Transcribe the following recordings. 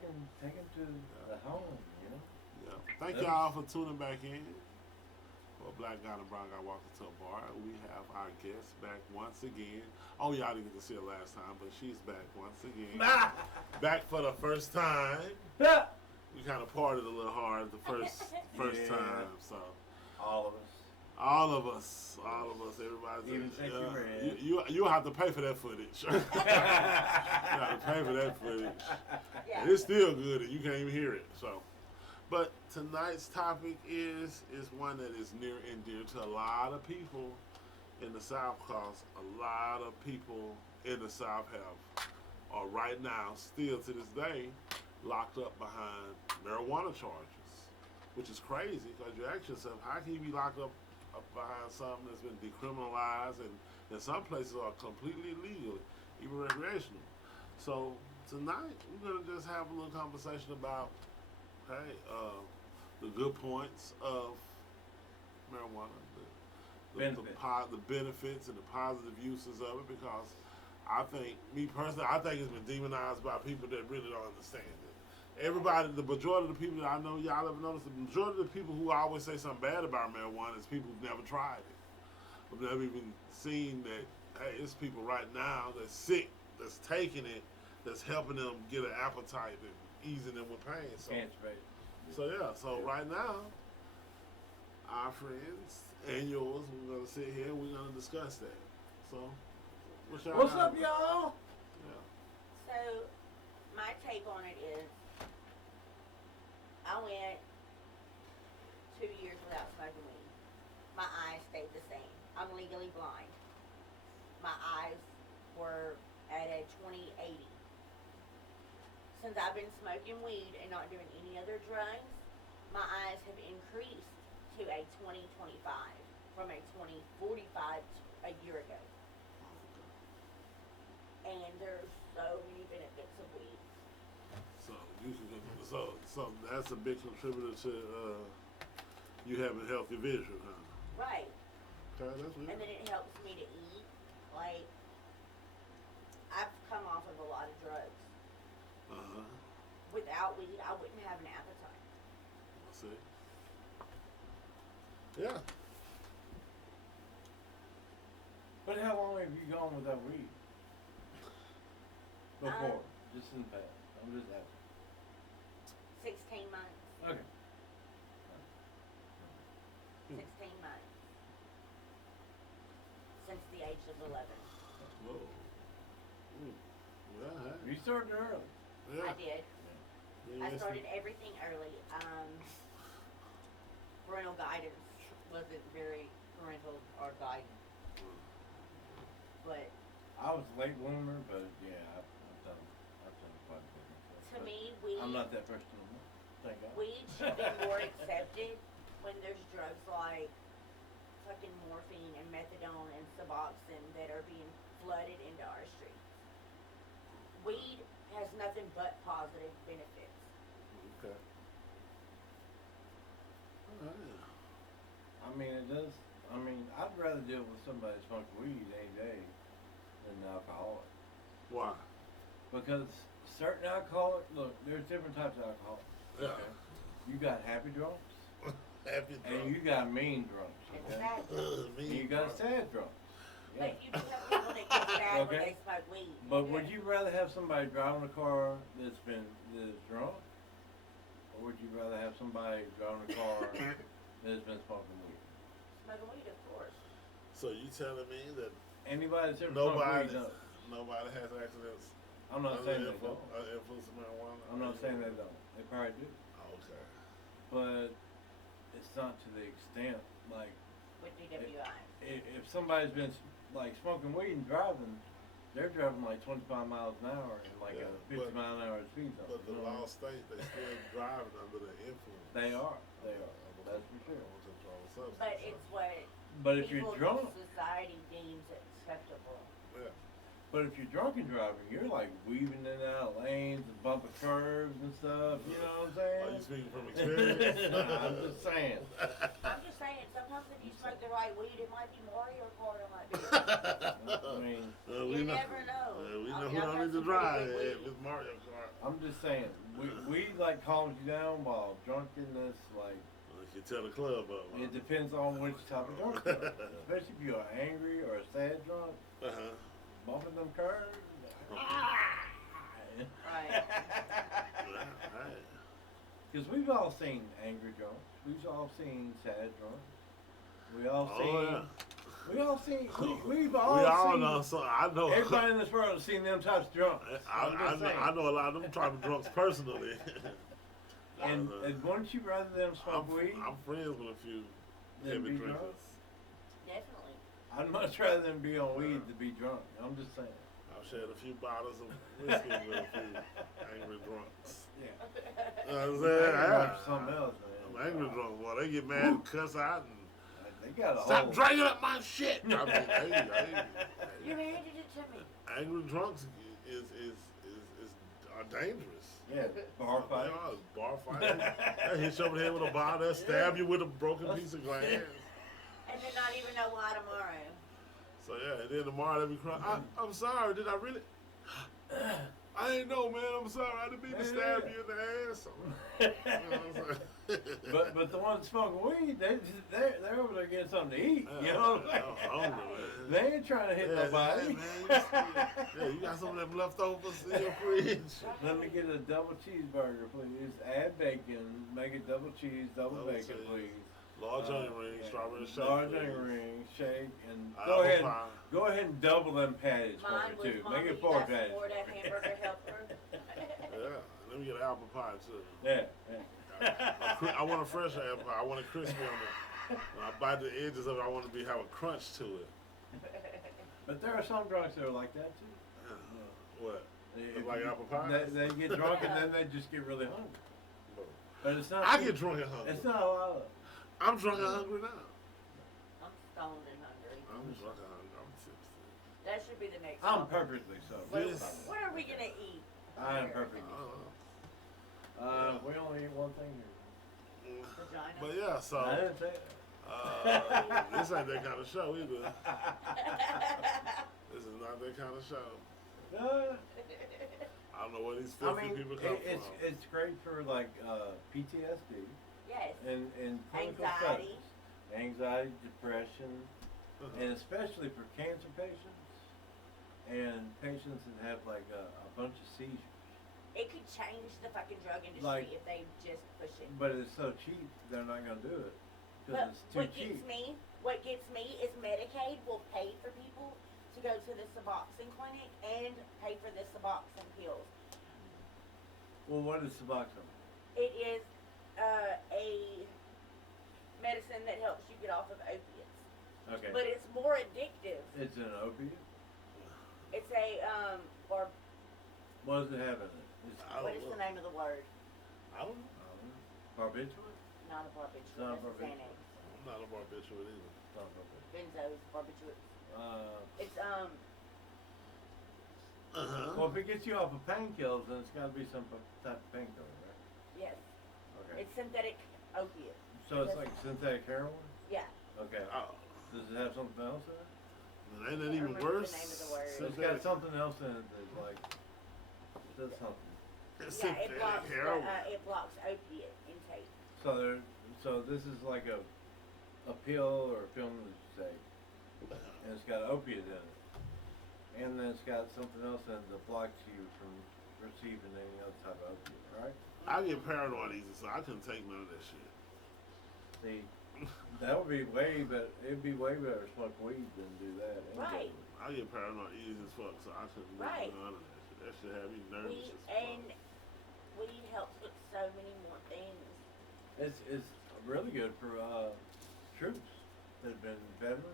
fucking take him to the home, you know? Yeah. Thank That y'all was, for tuning back in. For Black Guy and Brown Guy Walking to a Bar, we have our guest back once again. Oh, y'all didn't get to see her last time, but she's back once again. Back for the first time. We kind of partied a little hard the first yeah, time, so all of us. all of us, everybody. Even since you were You, in. you'll have to pay for that footage. You have to pay for that footage. And Yeah. it's still good, and you can't even hear it. So, but tonight's topic is one that is near and dear to a lot of people in the South, cause a lot of people in the South have, are right now, still to this day, locked up behind marijuana charges, which is crazy because you ask yourself, how can you be locked up behind something that's been decriminalized and in some places are completely illegal, even recreational. So tonight we're gonna just have a little conversation about, hey, the good points of marijuana, Benefits. the benefits and the positive uses of it. Because I think, me personally, I think it's been demonized by people that really don't understand it. Everybody, the majority of the people that I know, y'all ever notice, the majority of the people who always say something bad about marijuana is people who've never tried it. Who've never even seen that, hey, it's people right now that's sick, that's taking it, that's helping them get an appetite and easing them with pain. Cancer rate. So right now, our friends and yours, we're gonna sit here and we're gonna discuss that. So, what's What's up, y'all? Yeah. So, my take on it is, I went 2 years without smoking weed. My eyes stayed the same. I'm legally blind. My eyes were at a 20/80. Since I've been smoking weed and not doing any other drugs, my eyes have increased to a 20/25 from a 20/45 a year ago. And there's so many benefits of weed. So you can, so that's a big contributor to you having healthy vision, huh? Right. Okay, that's And then weird. it helps me to eat. Like, I've come off of a lot of drugs. Uh huh. Without weed, I wouldn't have an appetite. See. Yeah. But how long have you gone without weed? Before, just in the past. I'm just asking. 16 months. Okay. 16 months. Since the age of 11. Whoa. Mm. Yeah. You started early. Yeah. I did. Yeah, I started everything early. Parental guidance wasn't very parental or guidance. But I was a late bloomer, but yeah, I've done quite a bit myself. to But me, weed, I'm not that person anymore. Thank God. weed should be more accepted when there's drugs like fucking morphine and methadone and Suboxone that are being flooded into our streets. Weed has nothing but positive benefits. Okay. Oh, I mean, it does. I mean, I'd rather deal with somebody that smokes weed any day than an alcoholic. why? Because certain alcoholic, look, there's different types of alcohol. Yeah. You got happy drunks, Happy and you got mean drunks. Okay? Exactly. And you got sad drunks. Yeah. But you do have people that get sad when Okay. they smoke weed. But would you rather have somebody driving a car that's drunk, or would you rather have somebody driving a car that's been smoking weed? Smoking weed, of course. So you telling me that Anybody that's ever smoked nobody weed knows. nobody has accidents I'm not under saying the they don't. influence of marijuana? I'm not saying they don't. They probably do. Okay. But it's not to the extent like With DWI. if somebody's been like smoking weed and driving, they're driving like 25 miles an hour in like Yeah, a 50 but- mile an hour speed zone. But the You know what I law mean? states they still driving under the influence. They are. They are. Of That's a- for sure. of a controlled substance. But it's what But if people you're drunk, in society deems acceptable. Yeah. But if you're drunk and driving, you're like weaving in and out of lanes and bumping curves and stuff. You know what I'm saying? Are you speaking from experience? I'm just saying. I'm just saying, sometimes if you smoke the right weed, it might be Mario Kart, it might be. I mean, You never know. We I know mean, who I've don't had need to some pretty drive good if weed. it's Mario Kart. I'm just saying. We like calms you down while drunkenness, like, You can tell the club up. it depends on which type of drunk you are. Especially if you're angry or a sad drunk, Uh-huh. bumping them curves. Right. Right. Because we've all seen angry drunks. We've all seen sad drunks. We all seen. Oh, yeah. We all seen. We've We all all seen. know. So I know. Everybody in this world has seen them types of drunks. I know a lot of them type of drunks personally. And wouldn't you rather them smoke weed I'm friends with a few than heavy be drinkers. drunk? Definitely. I'd much rather them be on weed than be drunk. I'm just saying. I've shared a few bottles of whiskey with a few angry drunks. Yeah. You know what I'm Angry saying? drunks are something else, man. Them angry drunks, boy, they get mad and cuss out and They got a stop whole. drinking up my shit. I mean, You handed it to me. angry drunks are dangerous. Yeah, bar They fight. are. Bar fighting. They hit you over the head with a bottle. They'll stab you with a broken piece of glass. And then not even know why tomorrow. So yeah, and then tomorrow they be crying. I'm sorry. Did I really? I ain't know, man. I'm sorry. I didn't mean to stab you in the ass. You know what I'm saying? but the ones smoking weed, they're over there getting something to eat. You know what I'm I'm hungry, saying? man. They ain't trying to hit Yeah, nobody. hey, man, you got some of them leftovers in your fridge. Let me get a double cheeseburger, please. Add bacon. Make it double cheese, double Double bacon, cheese. please. Large onion ring, strawberry shake. Large please. onion ring, shake, and Apple go ahead. pie. Go ahead and double them patties Mine for was me too. Mommy, Make it you four got patties. some more of that hamburger helper. Yeah, let me get an apple pie too. Yeah. I want a fresh apple pie. I want it crispy on it. When I bite the edges of it, I want to have a crunch to it. But there are some drunks that are like that too. What? If Like you- apple pies? They get drunk and then they just get really hungry. But it's not. I get drunk and hungry. It's not a lot of. I'm drunk and hungry now. I'm stoned and hungry. I'm drunk and hungry. I'm tipsy. That should be the next I'm topic. perfectly sober. This- What are we gonna eat? I am perfectly I don't sober. We only eat one thing here. know. Vagina. But yeah, I so didn't say this ain't that kind of show either. that. This is not that kind of show. No, I don't know where these I 50 mean, people come it's from. it's great for like PTSD Yes. and clinical Anxiety. studies, anxiety, depression, Uh-huh. and especially for cancer patients and patients that have like a bunch of seizures. It could change the fucking drug industry Like- if they just push it. But it's so cheap, they're not gonna do it because But it's too cheap. what gets me is Medicaid will pay for people to go to the Suboxone clinic and pay for the Suboxone pills. Well, what is Suboxone? It is a medicine that helps you get off of opiates, Okay, but it's more addictive. it's an opiate. It's a or What does it have in it? It's I what don't is know. the name of the word? I don't know. barbiturate. Not a barbiturate. Not a That's a barbiturate. Xanax. I'm not a barbiturate either. It's not barbiturate. Benzos, barbiturates. It's Uh-huh. Well, if it gets you off of painkillers, then it's got to be some type of painkiller, right? yes, Okay. it's synthetic opiate. So it's like synthetic heroin. Yeah. Okay. Oh, Does it have something else in it? and ain't that I even remember the worse? name of the word. It's got Synthetic- something else in it that's like does something. it's Yeah, it synthetic blocks heroin. it blocks opiate intake. So this is like a pill or a film that you take, and it's got opiate in it, and then it's got something else in it that blocks you from receiving any other type of opiate, right? I get paranoid easy, so I couldn't take none of that shit. See, that would be it'd be way better to smoke weed than do that. and Right. do I get paranoid easy as fuck, so I couldn't do Right. none of that shit. That shit had me nervous We as fuck. and weed helps with so many more things. It's really good for troops that have been veterans,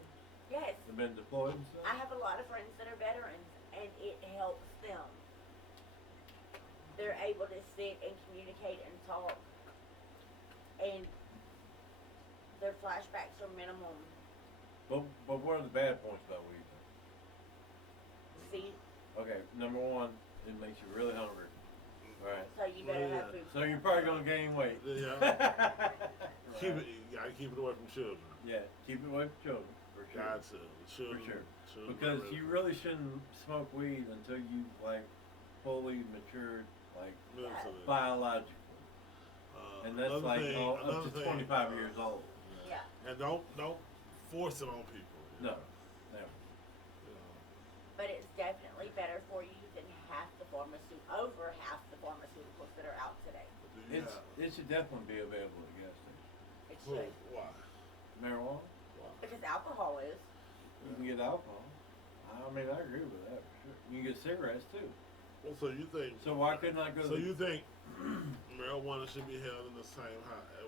Yes, that have been deployed and I stuff. have a lot of friends that are veterans, and it helps them. They're able to sit and communicate and talk, and their flashbacks are minimum. But what are the bad points about weed? See, Okay, number one, it makes you really hungry. Right. so you better Yeah. have food. So you're probably gonna gain weight. Yeah. Keep Right. it. You gotta keep it away from children. Yeah, keep it away from children, for sure. Got to. Children. For sure. Children Because are really- you really shouldn't smoke weed until you like fully matured, like mentally. biologically, and that's another like thing- all, another up to thing, 25 years old. Yeah. And don't force it on people. you No, know, never. you know. But it's definitely better for you than over half the pharmaceuticals that are out today. But do you have- It should definitely be available at gas stations. It Who? should. Why? Marijuana, Why? Because alcohol is. you can get alcohol. I mean, I agree with that for sure. You can get cigarettes too. Well, so you think? So why couldn't I go to So the, you think marijuana should be held in the same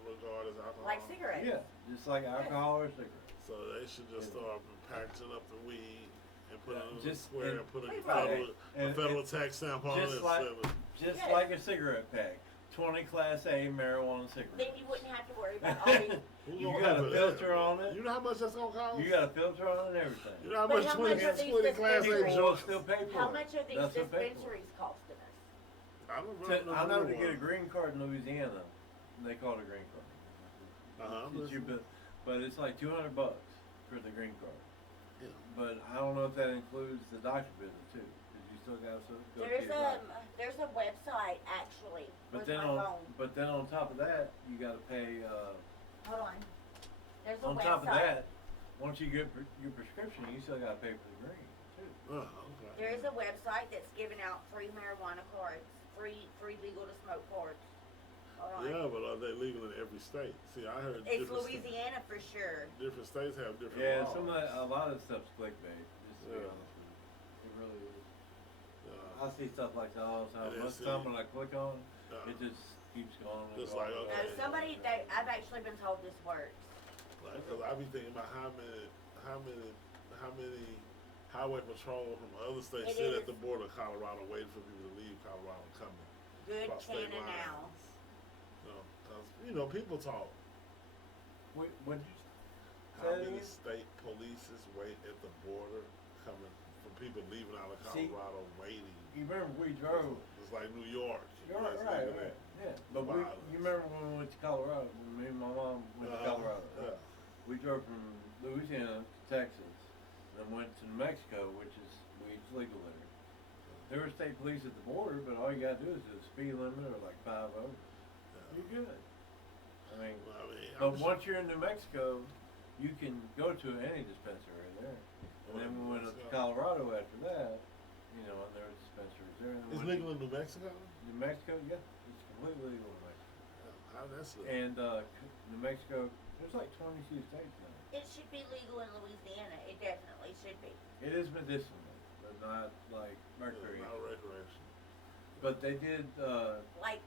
regard as alcohol? Like cigarettes. Yeah, just like alcohol or cigarettes. So they should just Yeah. start packaging up the weed and put Yeah, it in a just- square and- and put a Right. federal, And- a federal tax stamp on it. just and like- sell it. Just Yes. like a cigarette pack. 20 Class A marijuana Then cigarettes. you wouldn't have to worry about all these. Who's You gonna got pay a for filter that? on it. You know how much that's gonna cost? You got a filter on it and everything. You know how But much how 20, much are these 20 Class A dispensaries? People will joints? still pay for How it. much are these That's what pay for it. dispensaries costing us? I don't I know to get a one. green card in Louisiana, they call it a green card. Uh-huh, I'm Since you've listening. been- but it's like $200 for the green card. Yeah. But I don't know if that includes the doctor visit too, because you still got to go to There's your a doctor. there's a website actually. But Where's then my on phone? but then on top of that, you got to pay. Hold on. There's a On website. top of that, once you get your prescription, you still got to pay for the green too. Oh, okay. There is a website that's giving out free marijuana cards, free legal to smoke cards. Hold on. Yeah, but are they legal in every state? See, I heard It's different Louisiana for sure. different states have different Yeah, laws. a lot of stuff's clickbait. Just to be Yeah. honest with you, it really is. Yeah. I see stuff like that all the time. It Most is, time when I click on, Yeah. it just keeps going. And Just going like, and okay. No, going. somebody I've actually been told this works. Like, cause I be thinking about how many highway patrol from other states It sit is. at the border of Colorado waiting for people to leave Colorado and coming Good across state Cannon lines. now. People talk. Wait, what'd you How Say it many again? state polices wait at the border coming for people leaving out of See, Colorado waiting? You remember we drove. It's like New York. You're It's right, like right. that. Yeah. But Violence. you remember when we went to Colorado? When me and my mom went to Colorado. Yeah. We drove from Louisiana to Texas, then went to New Mexico, which is weed's legal there. There were state police at the border, but all you gotta do is do a speed limit or like 5 over. You're good. I mean, Well, I mean, but I'm once you're in New Mexico, you can go to any dispensary there. And then we went up to Colorado after that, and there were dispensaries there. And then It's went legal in New Mexico. to New Mexico, yeah, it's completely legal in Mexico. How that's look? And New Mexico, there's like 22 states now. It should be legal in Louisiana. It definitely should be. It is medicinal, but not like mercury. Not recreation. But they did, Like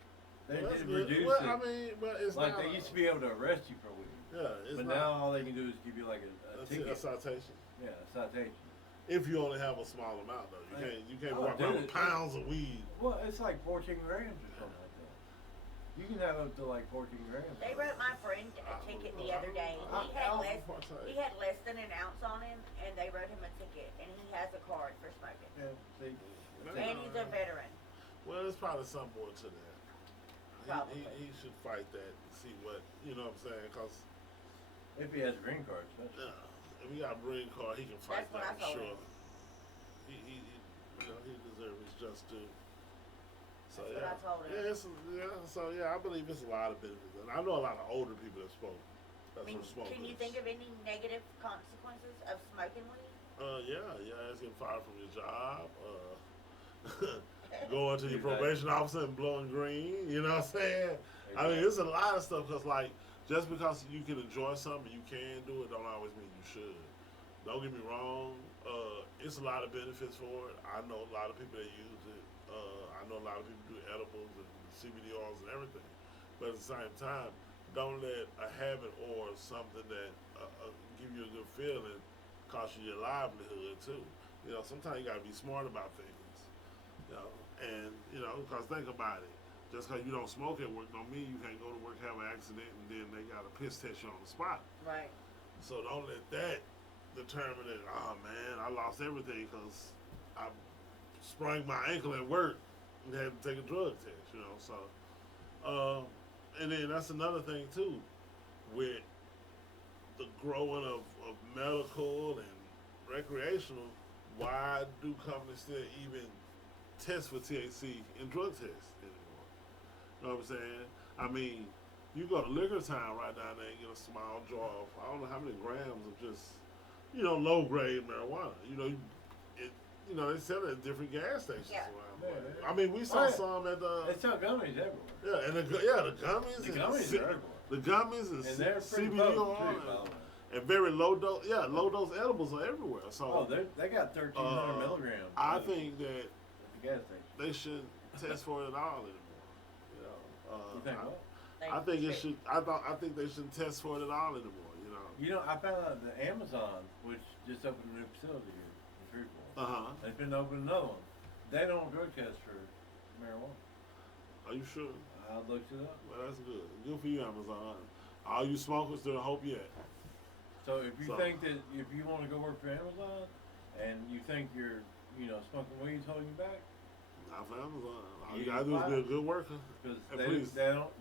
they Well, that's did good. reduce Well, it. I mean, but it's Like not. they used to be able to arrest you for weed, Yeah, it's but not. now all they can do is give you like a That's it, a ticket. citation. Yeah, a citation. If you only have a small amount, though, you can't Oh, walk around dude, with pounds of weed. Well, it's like 14 grams or something like that. You can have up to like 14 grams. they wrote my friend a ticket the other day. He had less than an ounce on him, and they wrote him a ticket, and he has a card for smoking. Yeah, see. And he's a veteran. Well, there's probably some more to that. Probably. He should fight that and see what, you know what I'm saying? Because If he has a green card, especially. if he got a green card, he can fight That's what that, I I'm told sure. him. He deserves his just due. So, That's what yeah. I told him. I believe it's a lot of benefits. And I know a lot of older people that smoke. I mean, can you think of any negative consequences of smoking weed? It's getting fired from your job. Going to your Exactly. probation officer and blowing green. You know what I'm saying? I mean, it's a lot of stuff because, like, just because you can enjoy something, you can do it, don't always mean you should. Don't get me wrong. It's a lot of benefits for it. I know a lot of people that use it. I know a lot of people do edibles and CBD oils and everything. But at the same time, don't let a habit or something that give you a good feeling cost you your livelihood too. Sometimes you gotta be smart about things. Because think about it. Just because you don't smoke at work don't mean you can't go to work, have an accident, and then they gotta piss test you on the spot. Right. So don't let that determine that, oh man, I lost everything because I sprained my ankle at work and had to take a drug test. You know, so and then that's another thing too, with the growing of medical and recreational. Why do companies still even test for THC in drug tests anymore? You know what I'm saying? I mean, you go to Liquor Town right down there and get a small jar of, I don't know how many grams of just, low grade marijuana. They sell it at different gas stations Yeah. around. Yeah, the way. yeah. I mean, we saw Oh, yeah. some at the They sell gummies everywhere. and the gummies, The and gummies are everywhere. the gummies and, And they're pretty CBD potent oil too, by the way. and very low dose. Yeah, low dose edibles are everywhere. So Oh, they got 1,300 milligrams. I at think that the gas station. they shouldn't test for it at all anymore. You know, You think what? I think it should. I think they shouldn't test for it at all anymore. You know. You know, I found out that Amazon, which just opened a new facility here in Shreveport, they've been opening another one. They don't drug test for marijuana. Are you sure? I looked it up. Well, that's good. Good for you, Amazon. All you smokers, still hope yet. So if you So- think that if you want to go work for Amazon and you think you're, smoking weed's holding you back, Not for Amazon. All you You gotta do is be a apply. good worker. because And they, please.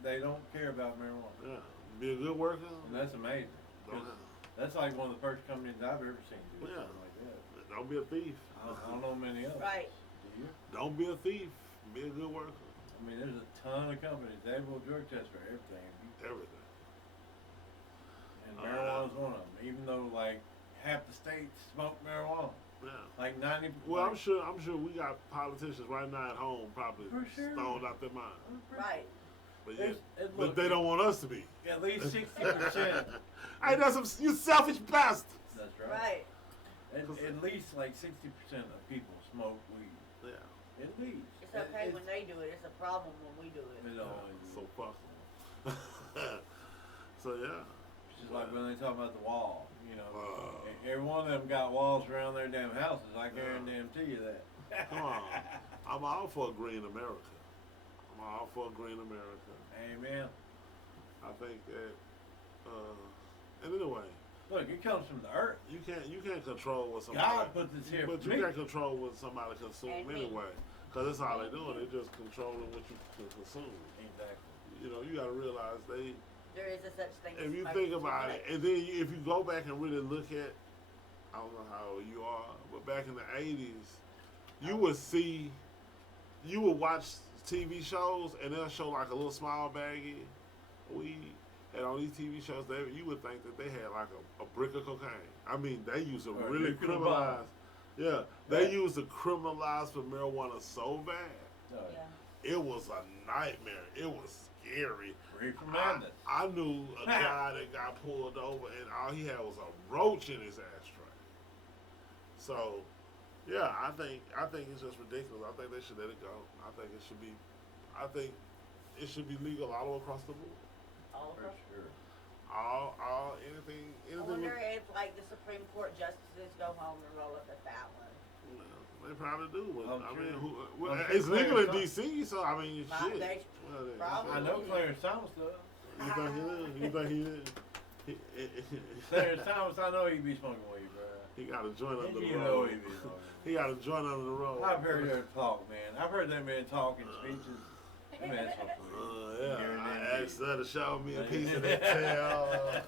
they don't care about marijuana, Yeah, be a good worker. and that's amazing. Don't, 'Cause that's like one of the first companies I've ever seen do Yeah. something like that. don't be a thief. I don't know many others. Right. Do you? Don't be a thief. Be a good worker. I mean, there's a ton of companies they will drug test for everything, Everything. and marijuana's one of them. Even though like half the states smoke marijuana, Yeah. like 90. Well, like, I'm sure we got politicians right now at home probably For sure. stoned out their mind. Right. But There's- yeah, it- but look, they don't want us to be. At least 60%. Hey, that's you selfish bastards. That's right. Right. At least like 60% of people smoke weed. Yeah. At least. It's okay when they do it. It's a problem when we do it. It always So is. fuck 'em. So yeah. It's just like when they talk about the wall, Uh. every one of them got walls around their damn houses. I guarantee you that. Come on. I'm all for a green America. I'm all for a green America. Amen. I think that and anyway, Look, it comes from the earth. you can't control what somebody God put this here but for you me. can't control what somebody consume And me. anyway. Cause that's all they're doing. They're just controlling what you can consume. Exactly. You gotta realize they. There is a such thing. If as you smoking think too about much. it, and then if you go back and really look at, I don't know how old you are, but back in the '80s, you would watch TV shows and they'll show like a little small baggie of weed. And on these TV shows, you would think that they had like a brick of cocaine. I mean, they used to Or a really nuclear criminalize. bomb. Yeah, they used to criminalize for marijuana so bad. Yeah. It was a nightmare. It was scary. Reefer madness. I knew a guy that got pulled over and all he had was a roach in his ashtray. So, yeah, I think it's just ridiculous. I think they should let it go. I think it should be legal all over across the board. All of For them. sure. All anything I wonder if, like, the Supreme Court justices go home and roll up a fat one. they probably do. But, I'm I sure- mean, I'm sure it's legal in Clarence D.C., so I mean, Nah, shit. they- Well, they- probably. I know Clarence Thomas does. You think he is? You think he is? Clarence Thomas, I know he be smoking weed, bro. He got a joint under the You know road. he be smoking. He got a joint under the road. I've heard her talk, man. I've heard that man talk in speeches. That man smokes weed. Yeah, Hearing I them asked her to show me a piece of that tail.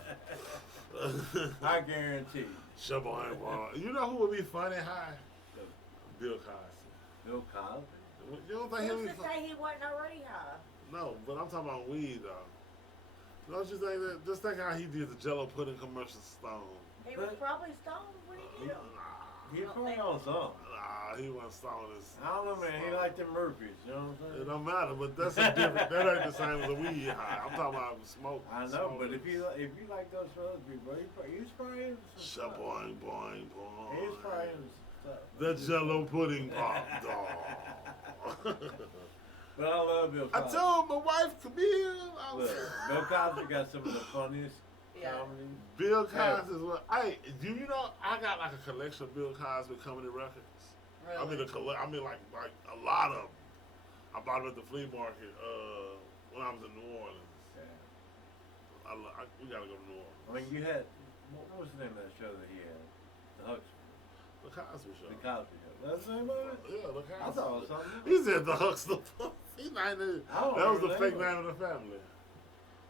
I guarantee. Shaboing boy. You know who would be funny high? Bill Cosby. Bill Cosby. You don't think Who's he'll be to funny? say he wasn't already high? No, but I'm talking about weed though. Don't you think that? Just think how he did the Jello pudding commercial stone. He was probably stoned when he did 'em. He probably on something. Nah, he wasn't stoned as. I don't know, man. He like them Murphys. You know what I'm It saying? don't matter, but that's a different. That ain't the same as a weed high. I'm talking about smoke. I know, but if you like those for other people, he's probably into some stuff. Shaboing boing He's boing. probably into some stuff. The Jello pudding pop dog. But I love Bill I Cosby. told my wife, come here. I was- Look, Bill Cosby got some of the funniest Yeah. comedy. Bill Cosby is what. Hey, do you know I got like a collection of Bill Cosby comedy records? Really? I mean like a lot of them. I bought them at the flea market when I was in New Orleans. Yeah. We gotta go to New Orleans. I mean, you had what was the name of that show that he had? The Huxtable. The Cosby Show. The Cosby Show. That's the name of it? Yeah, the Cosby. I thought it was something else. He said the Huxtable. He not even- I don't that was the remember fake the name name of the family. The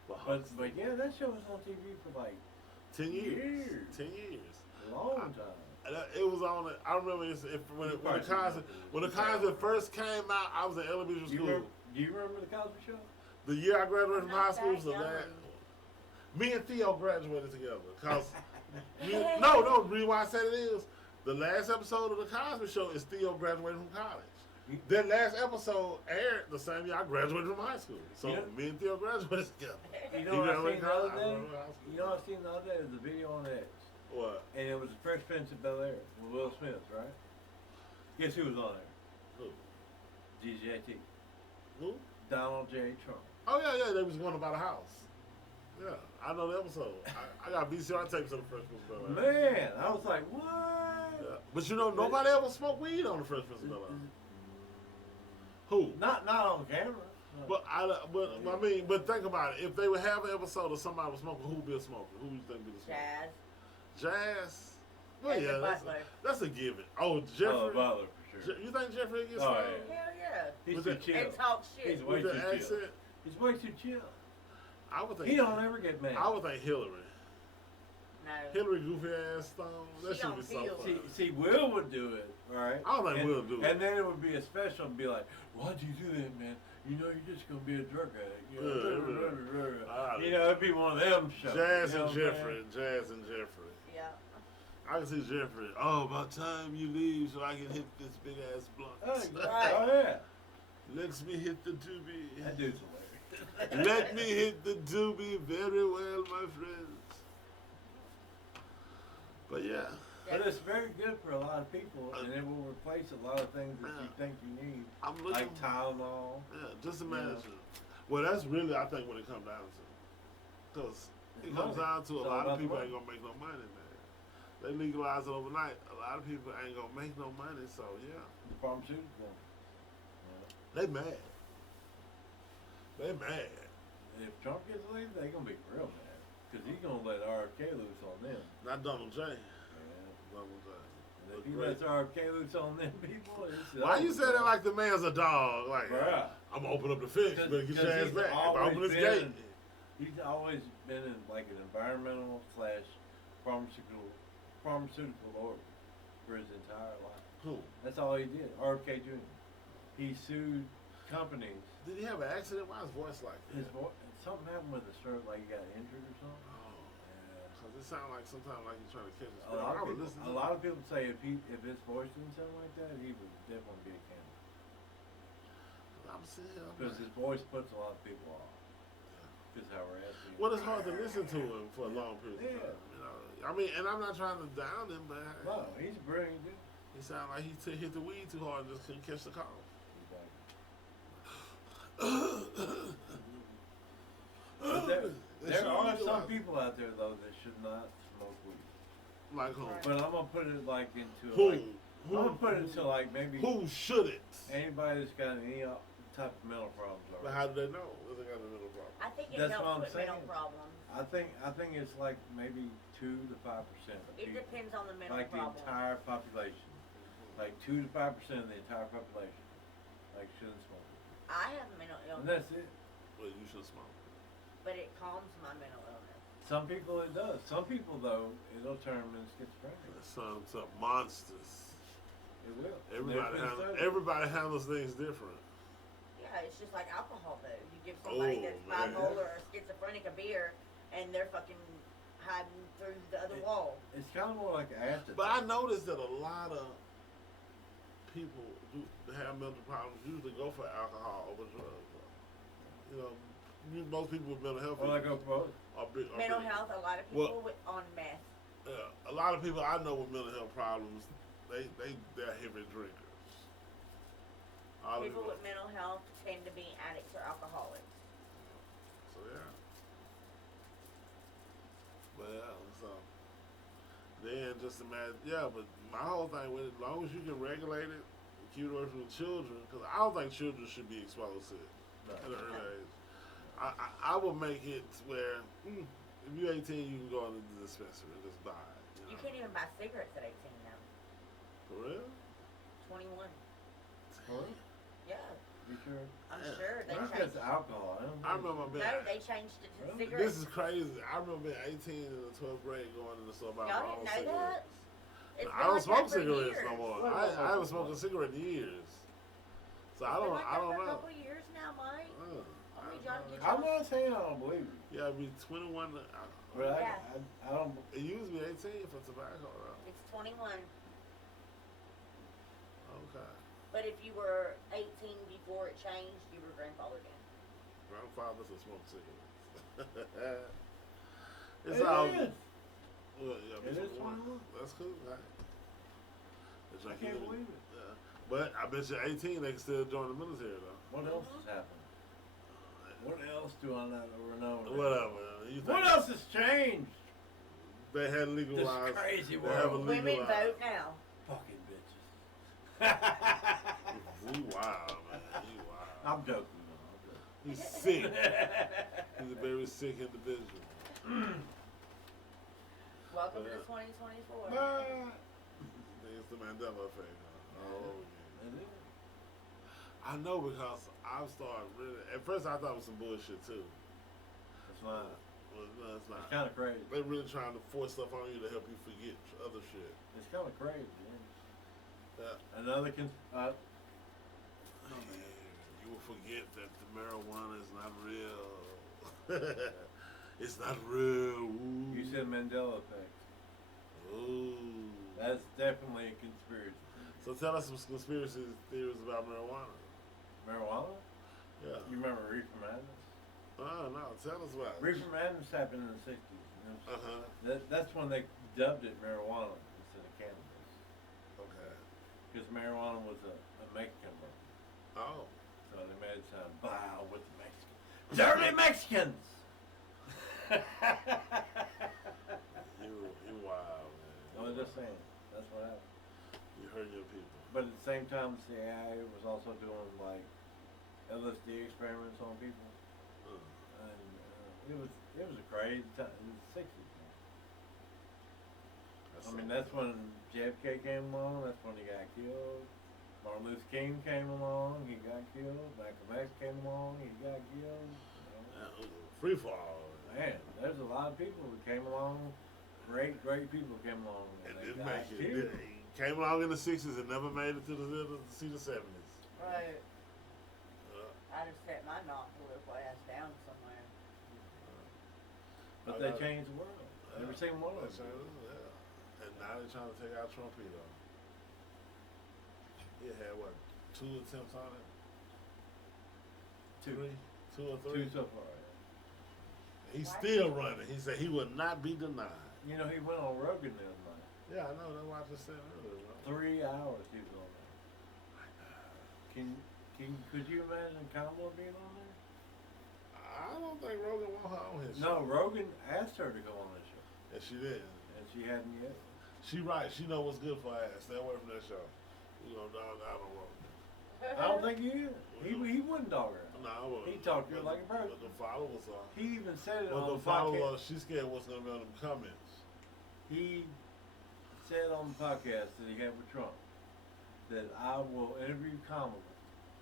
But Huxtable. yeah, that show was on TV for like 10 years. Years. 10 years. a long time. And it was on it. I remember when the Cosby first came out, I was in elementary Do you school. remember the Cosby Show? The year I graduated from I'm high not school that was the young. last. Me and Theo graduated together. Cause no, the reason why I said it is the last episode of the Cosby Show is Theo graduating from college. That last episode aired the same year I graduated from high school. So Yeah. me and Theo graduated together. You He know what I graduated seen the other college, I day? graduated high school. You know what I seen the other day? It was a video on X. What? And it was the Fresh Prince of Bel Air with Will Smith, right? Guess who was on there? Who? DJT. Who? Donald J. Trump. Oh yeah, they was going about a house. Yeah, I know the episode. I got VCR tapes of the Fresh Prince of Bel Air. Man, I was like, what? Yeah. But you know, nobody ever smoked weed on the Fresh Prince of Bel Air. Who? Not on camera. But but think about it. If they would have an episode of somebody was smoking, who would be a smoker? Who you think would be the smoker? Jazz. Jazz. Well, And the yeah, Butler. that's a given. Oh, Jeffrey. Oh, Butler for sure. You think Jeffrey gets Oh, smoked? yeah. Hell yeah. He's With too the- chill. And talk shit. He's way With too the chill. accent, He's way too chill. I would think He don't ever get mad. I would think Hillary. No. Hillary goofy ass Stone. That She should don't be so feel. funny. See, Will would do it, all right? I don't think and, Will do it. And then it would be a special and be like, why'd you do that, man? You know you're just going to be a drug addict. You know, Yeah. you know, it'd be one of them shows. Jazz you know and what I'm Jeffrey. Jazz and Jeffrey. Yeah. I can see Jeffrey. Oh, about time you leave so I can hit this big ass blunt. saying? Right. Oh, yeah. Let me hit the doobie. That dude's hilarious. Let me hit the doobie very well, my friends. But yeah. But it's very good for a lot of people, and it will replace a lot of things that you think you need, I'm looking. like Tylenol. Yeah, just imagine. Well, that's really, I think, what it comes down to. Because it comes Money. down to It's a all lot about of people the ain't going to make no money, man. They legalize it overnight. A lot of people ain't going to make no money, so yeah. The pharmaceutical. They mad. They mad. If Trump gets elected, they're going to be real mad. Because he's going to let RFK loose on them. Not Donald J. Yeah. Donald J. And if he lets RFK loose on them people, it's Why you say that like the man's a dog? Like, Bruh. I'm going to open up the fence. You better get your ass he's back. If I always open this been- gate. He's always been in like an environmental / pharmaceutical lord for his entire life. Who? That's all he did. RFK Jr. He sued companies. Did he have an accident? Why his voice like that? His something happened with his throat, like he got injured or something. Oh. Yeah. Because it sounds like sometimes like he's trying to catch his A lot, I of would people, listen a to lot of people say if his voice didn't sound like that, he would definitely be a candidate. I'm sitting here. I'm Because like, his voice puts a lot of people off. Because how raspy. well, it's hard to listen to him for a long period of Yeah. time. You know, I mean, and I'm not trying to down him, but No, he's brilliant, dude. he sounded like he hit the weed too hard and just couldn't catch the call. But there They should are some legalize it. people out there though that should not smoke weed. Like who? Right. But I'm gonna put it like into Who? like I'm gonna put it into like maybe Who should it? anybody that's got any type of mental problems. But Or how do they know? If they got a mental problem? I think it That's what I'm helps with mental saying. problems. I think it's like maybe 2 to 5% of It people, depends on the mental like the problem. entire population, like 2 to 5% of the entire population, like shouldn't smoke. I have mental And illness, that's it. Well, you should smoke. but it calms my mental illness. Some people it does. Some people though it'll turn them into schizophrenic. Some monsters. It will. Everybody handles things different. Yeah, it's just like alcohol though. You give somebody Oh, that's man. bipolar or schizophrenic a beer and they're fucking hiding through the other wall. It's kind of more like acid. But I noticed that a lot of people who have mental problems usually go for alcohol over drugs. You know, most people with mental health Or like a both. are big. Are Mental big. health, a lot of Well- people on meth. A lot of people I know with mental health problems, they're heavy drinkers. A lot of People with mental health tend to be addicts or alcoholics. So yeah. But yeah, so then just imagine, yeah. But my whole thing with it, as long as you can regulate it, keep it away from the children, because I don't think children should be exposed to it at an early age. I will make it where if you're 18, you can go into the dispensary and just buy it. You can't even buy cigarettes at 18 now. For real? 21. Really? Yeah, You sure? I'm Yeah. sure they I think changed. it's alcohol. I don't I think remember being. No, they changed it to Really? cigarettes. This is crazy. I remember being 18 in the 12th grade going in the store buying Y'all my own didn't know cigarettes. that? It's I been don't like smoke that for cigarettes years. no more. What I about haven't smoking smoked a pot? cigarette in years. So It's I been don't. like I that don't for a know. couple years now, Mike. I need y'all to get I'm not saying I don't believe you. You gotta be 21. But Yeah. I don't. It used to be 18 for tobacco, though. It's 21. Okay. But if you were 18 before it changed, you were grandfathered in. Grandfathers will smoke cigarettes. It's It all. is. Well, yeah, It is 21. 21. That's cool, right? It's I like can't you- believe it. Yeah. But I bet you 18 they can still join the military though. What else has happened? What else do I not know? Whatever. You What think else has changed? They had legalized. This crazy they have a world. Women legalized. vote now. Fucking bitches. You wild, man. You wild. I'm joking. No, I'm joking. He's sick. He's a very sick individual. Welcome Yeah. to 2024. It's the Mandela effect. Huh? Oh, yeah. It is. I know because I've started really. At first, I thought it was some bullshit too. It's not. Well, no, it's not. It's kind of crazy. They're really trying to force stuff on you to help you forget other shit. It's kind of crazy. Yeah. Another You will forget that the marijuana is not real. It's not real. Ooh. You said Mandela effect. Ooh. That's definitely a conspiracy. So tell us some conspiracy theories about marijuana. Marijuana? Yeah. You remember Reefer Madness? Oh, no. Tell us about it. Reefer Madness happened in the 60s. You know? Uh-huh. That's when they dubbed it marijuana instead of cannabis. Okay. Because marijuana was a Mexican word. Oh. So they made it sound vile with the Mexicans. Dirty Mexicans! You wild, man. No, I'm just saying. That's what happened. You hurt your people. But at the same time, the CIA was also doing like LSD experiments on people. And it was a crazy time. It was the 60s. Man. I mean, that's when JFK came along. That's when he got killed. Martin Luther King came along. He got killed. Malcolm X came along. He got killed. You know? Free fall. Man, there's a lot of people who came along. Great people came along. And they didn't got make it. killed. He came along in the 60s and never made it to see the 70s. Right. Uh, I'd have set my non-political ass down somewhere. But they changed the world. Every single one of them. Yeah. And now they're trying to take out Trumpito. He had what, 2 attempts on it? Two. 2 or 3? 2 so far. He's Why? still running. He said he will not be denied. You know, he went on Rogan the other night. Yeah, I know. That's what I just said earlier. Bro. 3 hours he was on there. Could you imagine Kamala being on there? I don't think Rogan want her on his show. No, Rogan asked her to go on the show, And she did. and she hadn't yet. She right. She know what's good for her ass. Stay away from that show. We gonna dog out on Rogan. I don't think he is. He wouldn't dog her. No, I wouldn't. He talked to her like a person. But the followers are. He even said it But on the the podcast. followers, she's scared what's gonna be on them comments. He said on the podcast that he had with Trump that I will interview Kamala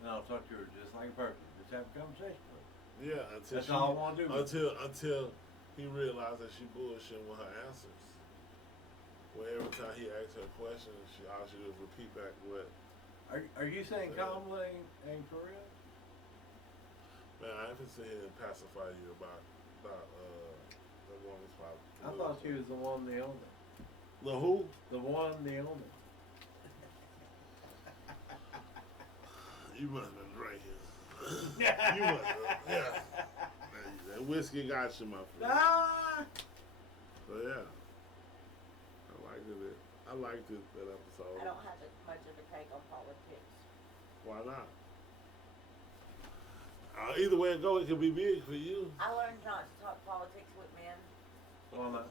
and I'll talk to her just like a person, just have a conversation with her. Yeah, until That's she, all I want to do. until he realized that she bullshit with her answers. Where every time he asks her a question, all she do is repeat back what. Are you saying Yeah. Kamala ain't for real? Man, I haven't sit here and pacify you about the woman's problem. I thought she was the one, the only. The who? The one, the only. You must have been drinking. You must have. Yeah. That whiskey got you, my friend. Ah! So yeah. I liked it that episode. I don't have much of a take on politics. Why not? Either way it go, it could be big for you. I learned not to talk politics with men. Well, not.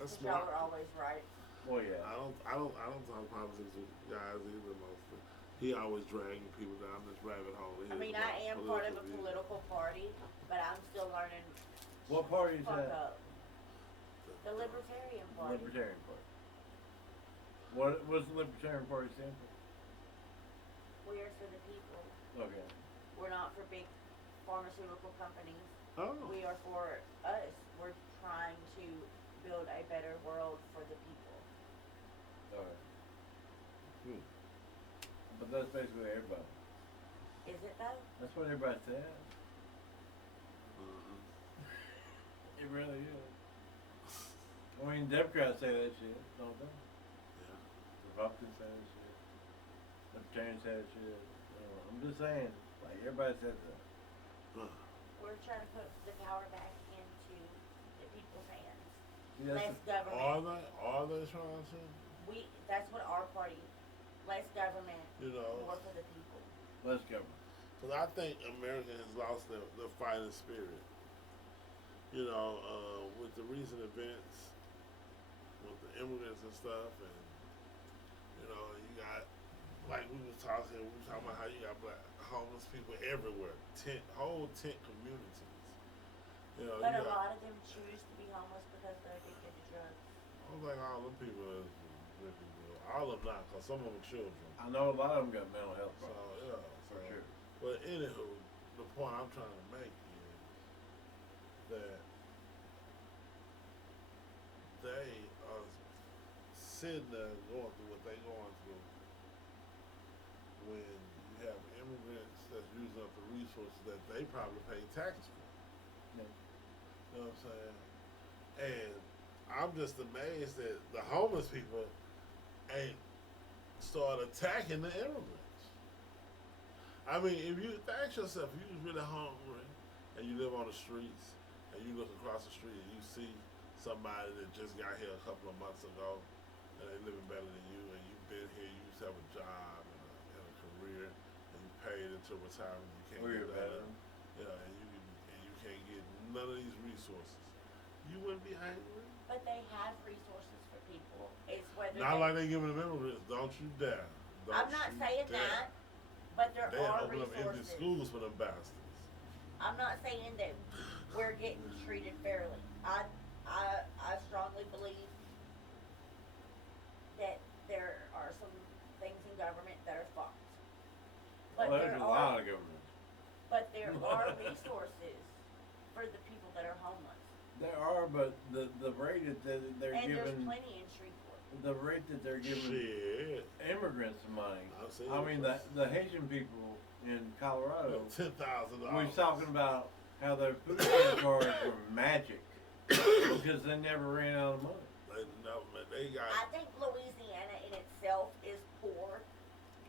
That's Because y'all smart. are always right. Well, yeah. I don't talk politics with guys either mostly. He always dragging people down this rabbit hole. I mean, I am part of a political party, but I'm still learning. What party is Fuck that? up. The Libertarian Party. Libertarian Party. What's the Libertarian Party stand for? We are for the people. Okay. We're not for big pharmaceutical companies. Oh. We are for us. We're trying to build a better world for the people. Alright. Good. But that's basically everybody. Is it though? That's what everybody says. Mhm. It really is. I mean, Democrats say that shit, don't they? Yeah. Republicans say that shit. Libertarians say that shit. I'm just saying, like, everybody says that. We're trying to put the power back into the people's hands. See, that's Less government. Are they trying to? That's what our party, less government, You know, more for the people. less government. because I think America has lost their fighting spirit. You know, with the recent events, with the immigrants and stuff, and you know, you got like we were talking about how you got black homeless people everywhere, whole tent communities. You know, But you a got, lot of them choose to be homeless because they're addicted to drugs. I was like all them people is really good. All of them not, because some of them are children. I know a lot of them got mental health So problems. yeah, For sure. But anywho, the point I'm trying to make is that they are sitting there going through what they're going through when you have immigrants that's using up the resources that they probably pay taxes for. Yeah. You know what I'm saying? And I'm just amazed that the homeless people ain't start attacking the immigrants. I mean, if you ask yourself, if you're really hungry and you live on the streets and you look across the street and you see somebody that just got here a couple of months ago and they living better than you and you've been here, you used to have a job and a career and you paid into retirement, you can't We're get better. that. Yeah, and you can't get none of these resources. You wouldn't be angry. But they have resources for people. It's whether Not they, like they giving them immigrants. Don't you dare. Don't I'm not you saying dare. that, but there They are open up empty resources. schools for them bastards. I'm not saying that we're getting treated fairly. I strongly believe that there are some things in government that are fucked. But Well, there there's a are lot of government. but there are resources for the people that are homeless. There are, but the rate that they're And there's giving, plenty in Shreveport. the rate that they're giving Shit. immigrants money. I've seen I it mean, before. the Haitian people in Colorado, $10,000. we was talking about how their food stamp cards were magic because they never ran out of money. They got. I think Louisiana in itself is poor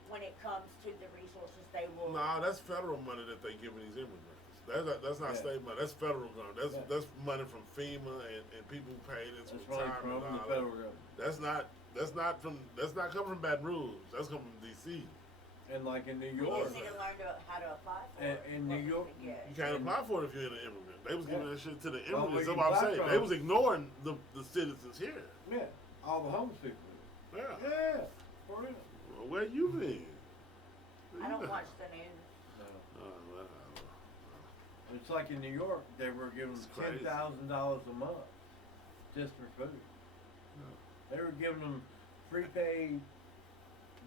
when it comes to the resources they will. Nah, that's federal money that they giving these immigrants. That's not Yeah. state money. That's federal money. Yeah. That's money from FEMA and people who paid into That's money retirement. from and the all federal that. government. That's not coming from Baton Rouge. That's coming from DC. And like in New We York, just need to learn how to apply for And it. in what New we York, can get. You can't And- apply for it if you're an immigrant. They was giving Yeah. that shit to the Well, immigrants. where That's you what I'm apply saying. from- They was ignoring the citizens here. yeah, all the homeless people. Yeah. Yeah, for real. Well, where you been? Where I you don't been? watch the news. No. Oh, well, It's like in New York, they were giving It's them crazy. $10,000 a month just for food. Yeah. They were giving them prepaid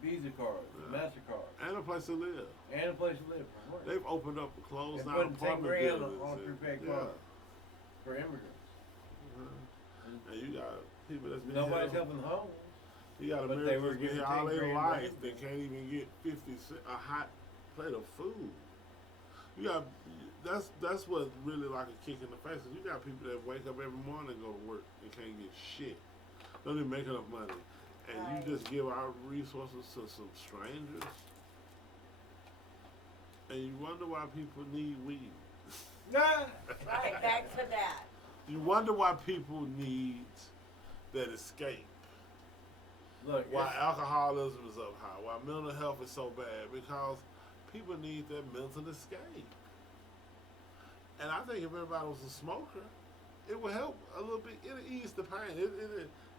Visa cards, Yeah. MasterCard, And a place to live. and a place to live for free They've opened up closed And down putting 10 apartment grand buildings. on and- prepaid yeah. cards for immigrants. And you got people that's been Nobody's here. helping the homeless. You got but they Americans were that's been giving here all 10 their grand life back. that can't even get 50 cents a hot plate of food. You got that's what really like a kick in the face. You got people that wake up every morning and go to work and can't get shit. Don't even make enough money. And Right. you just give our resources to some strangers. And you wonder why people need weed. Nah. Right, back to that. You wonder why people need that escape. Look, Why it's- alcoholism is up high. Why mental health is so bad. Because people need that mental escape. And I think if everybody was a smoker, it would help a little bit. It'll ease the pain.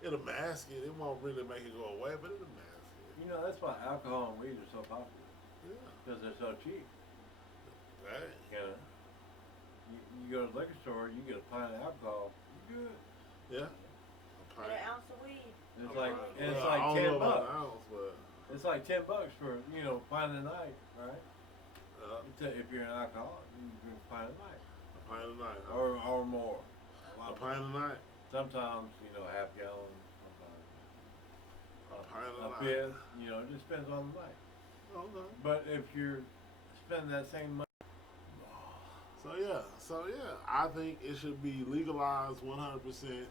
It'll mask it. It won't really make it go away, but it'll mask it. you know, that's why alcohol and weed are so popular Yeah. because they're so cheap. Right. You know, you go to the liquor store, you get a pint of alcohol, you good. Yeah. A Get pint. an ounce of weed. It's like Well, it's I like don't $10. know about an ounce, but It's like $10 for pint a night, right? uh, If you're an alcoholic, you drink a pint a night a pint a night. Huh? or more. A pint a night. Sometimes half gallon. A pint a A night. fifth. It just depends on the night. Okay. But if you're spending that same money, So yeah, I think it should be legalized 100%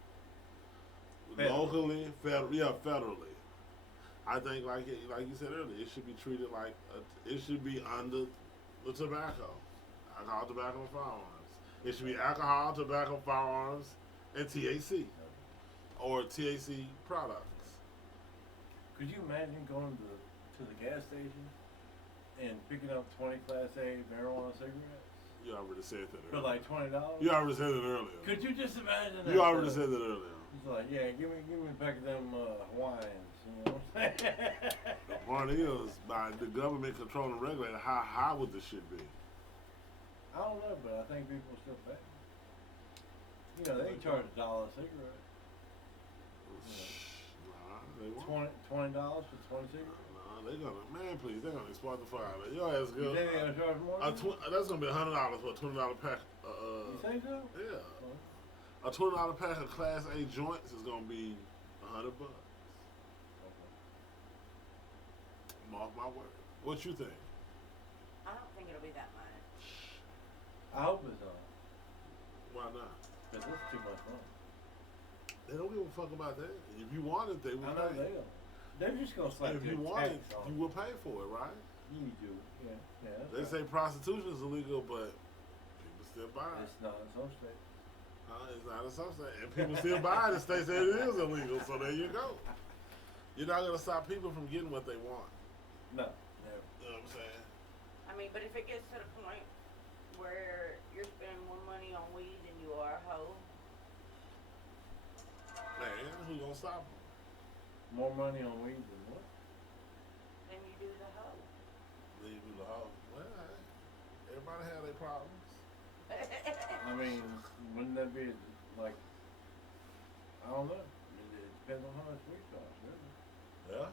Federally. locally, federally. I think like you said earlier, it should be treated like it should be under the alcohol, tobacco, and firearms. It should be alcohol, tobacco, firearms, and THC or THC products. could you imagine going to the gas station and picking up 20 Class A marijuana cigarettes You already said that for earlier. like $20? You already said it earlier. Could you just imagine that? You already said that earlier. He's like, yeah, give me a pack of them Hawaiians. You know what I'm saying? The point is, by the government controlling and regulating, how high would this shit be? I don't know, but I think people still pay. They charge $1 a cigarette. Nah, they won't. $20 for 20 cigarettes. Nah, they gonna, man, please, they gonna exploit the fire. Your ass You good. think they're gonna charge more? That's gonna be $100 for a $20 pack. You think so? Yeah, a $20 pack of Class A joints is gonna be $100. Mark my word. What you think? I don't think it'll be that much. I hope it's not. Why not? Because it's too much money. They don't give a fuck about that. If you want it, they I will know pay. they don't. They're just gonna slap If your you want it, tax on you will pay for it, right? You do. Yeah. They That's say right. prostitution is illegal, but people still buy it. It's not in some states. It's not in some states. And people still buy it in states that it is illegal, so there you go. You're not going to stop people from getting what they want. No. Never. You know what I'm saying? I mean, but if it gets to the point where you're spending more money on weed than you are a hoe, Man, who's going to stop them? More money on weed than what? then you do the hoe. Leave you the house. Well, hey, everybody have their problems. I mean, wouldn't that be like? I don't know. It depends on how much weed costs, really. Yeah.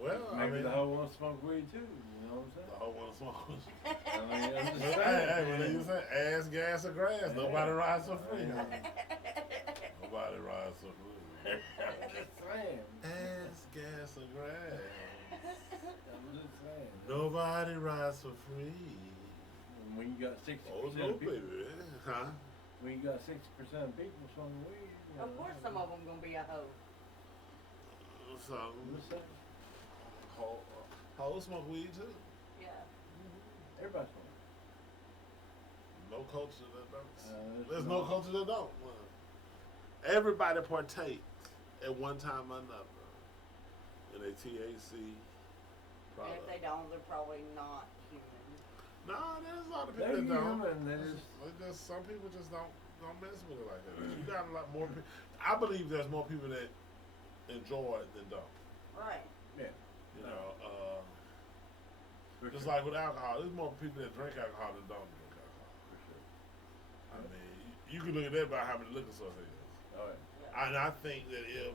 Well, Maybe I mean, the hoe wants to smoke weed too. You know what I'm the saying? whole want to smoke. I mean, I'm just Hey, saying. hey, what you say? Ass, gas, or grass. Nobody rides for free. Yeah. Nobody rides for free. I'm just saying. Ass, gas, or grass. I'm just saying. Nobody rides for free. When you got 60% Oh, of no, people, baby. Huh? when you got 60% of people smoking weed, Of course, some of them gonna be a hoe. So, I'm just saying. hoes smoke weed too. Yeah. Everybody smoking. No culture that don't. There's There's no culture that don't. Everybody partake at one time or another in a THC And product. if they don't, they're probably not human. No, there's a lot of They're people that don't. human. They just Some people just don't mess with it like that. You got a lot more. I believe there's more people that enjoy it than don't. Right. yeah. You know, For just sure. like with alcohol, there's more people that drink alcohol than don't drink alcohol. For sure. I mean, you can look at that by how many liquor stores there is. Oh yeah. Yeah. And I think that if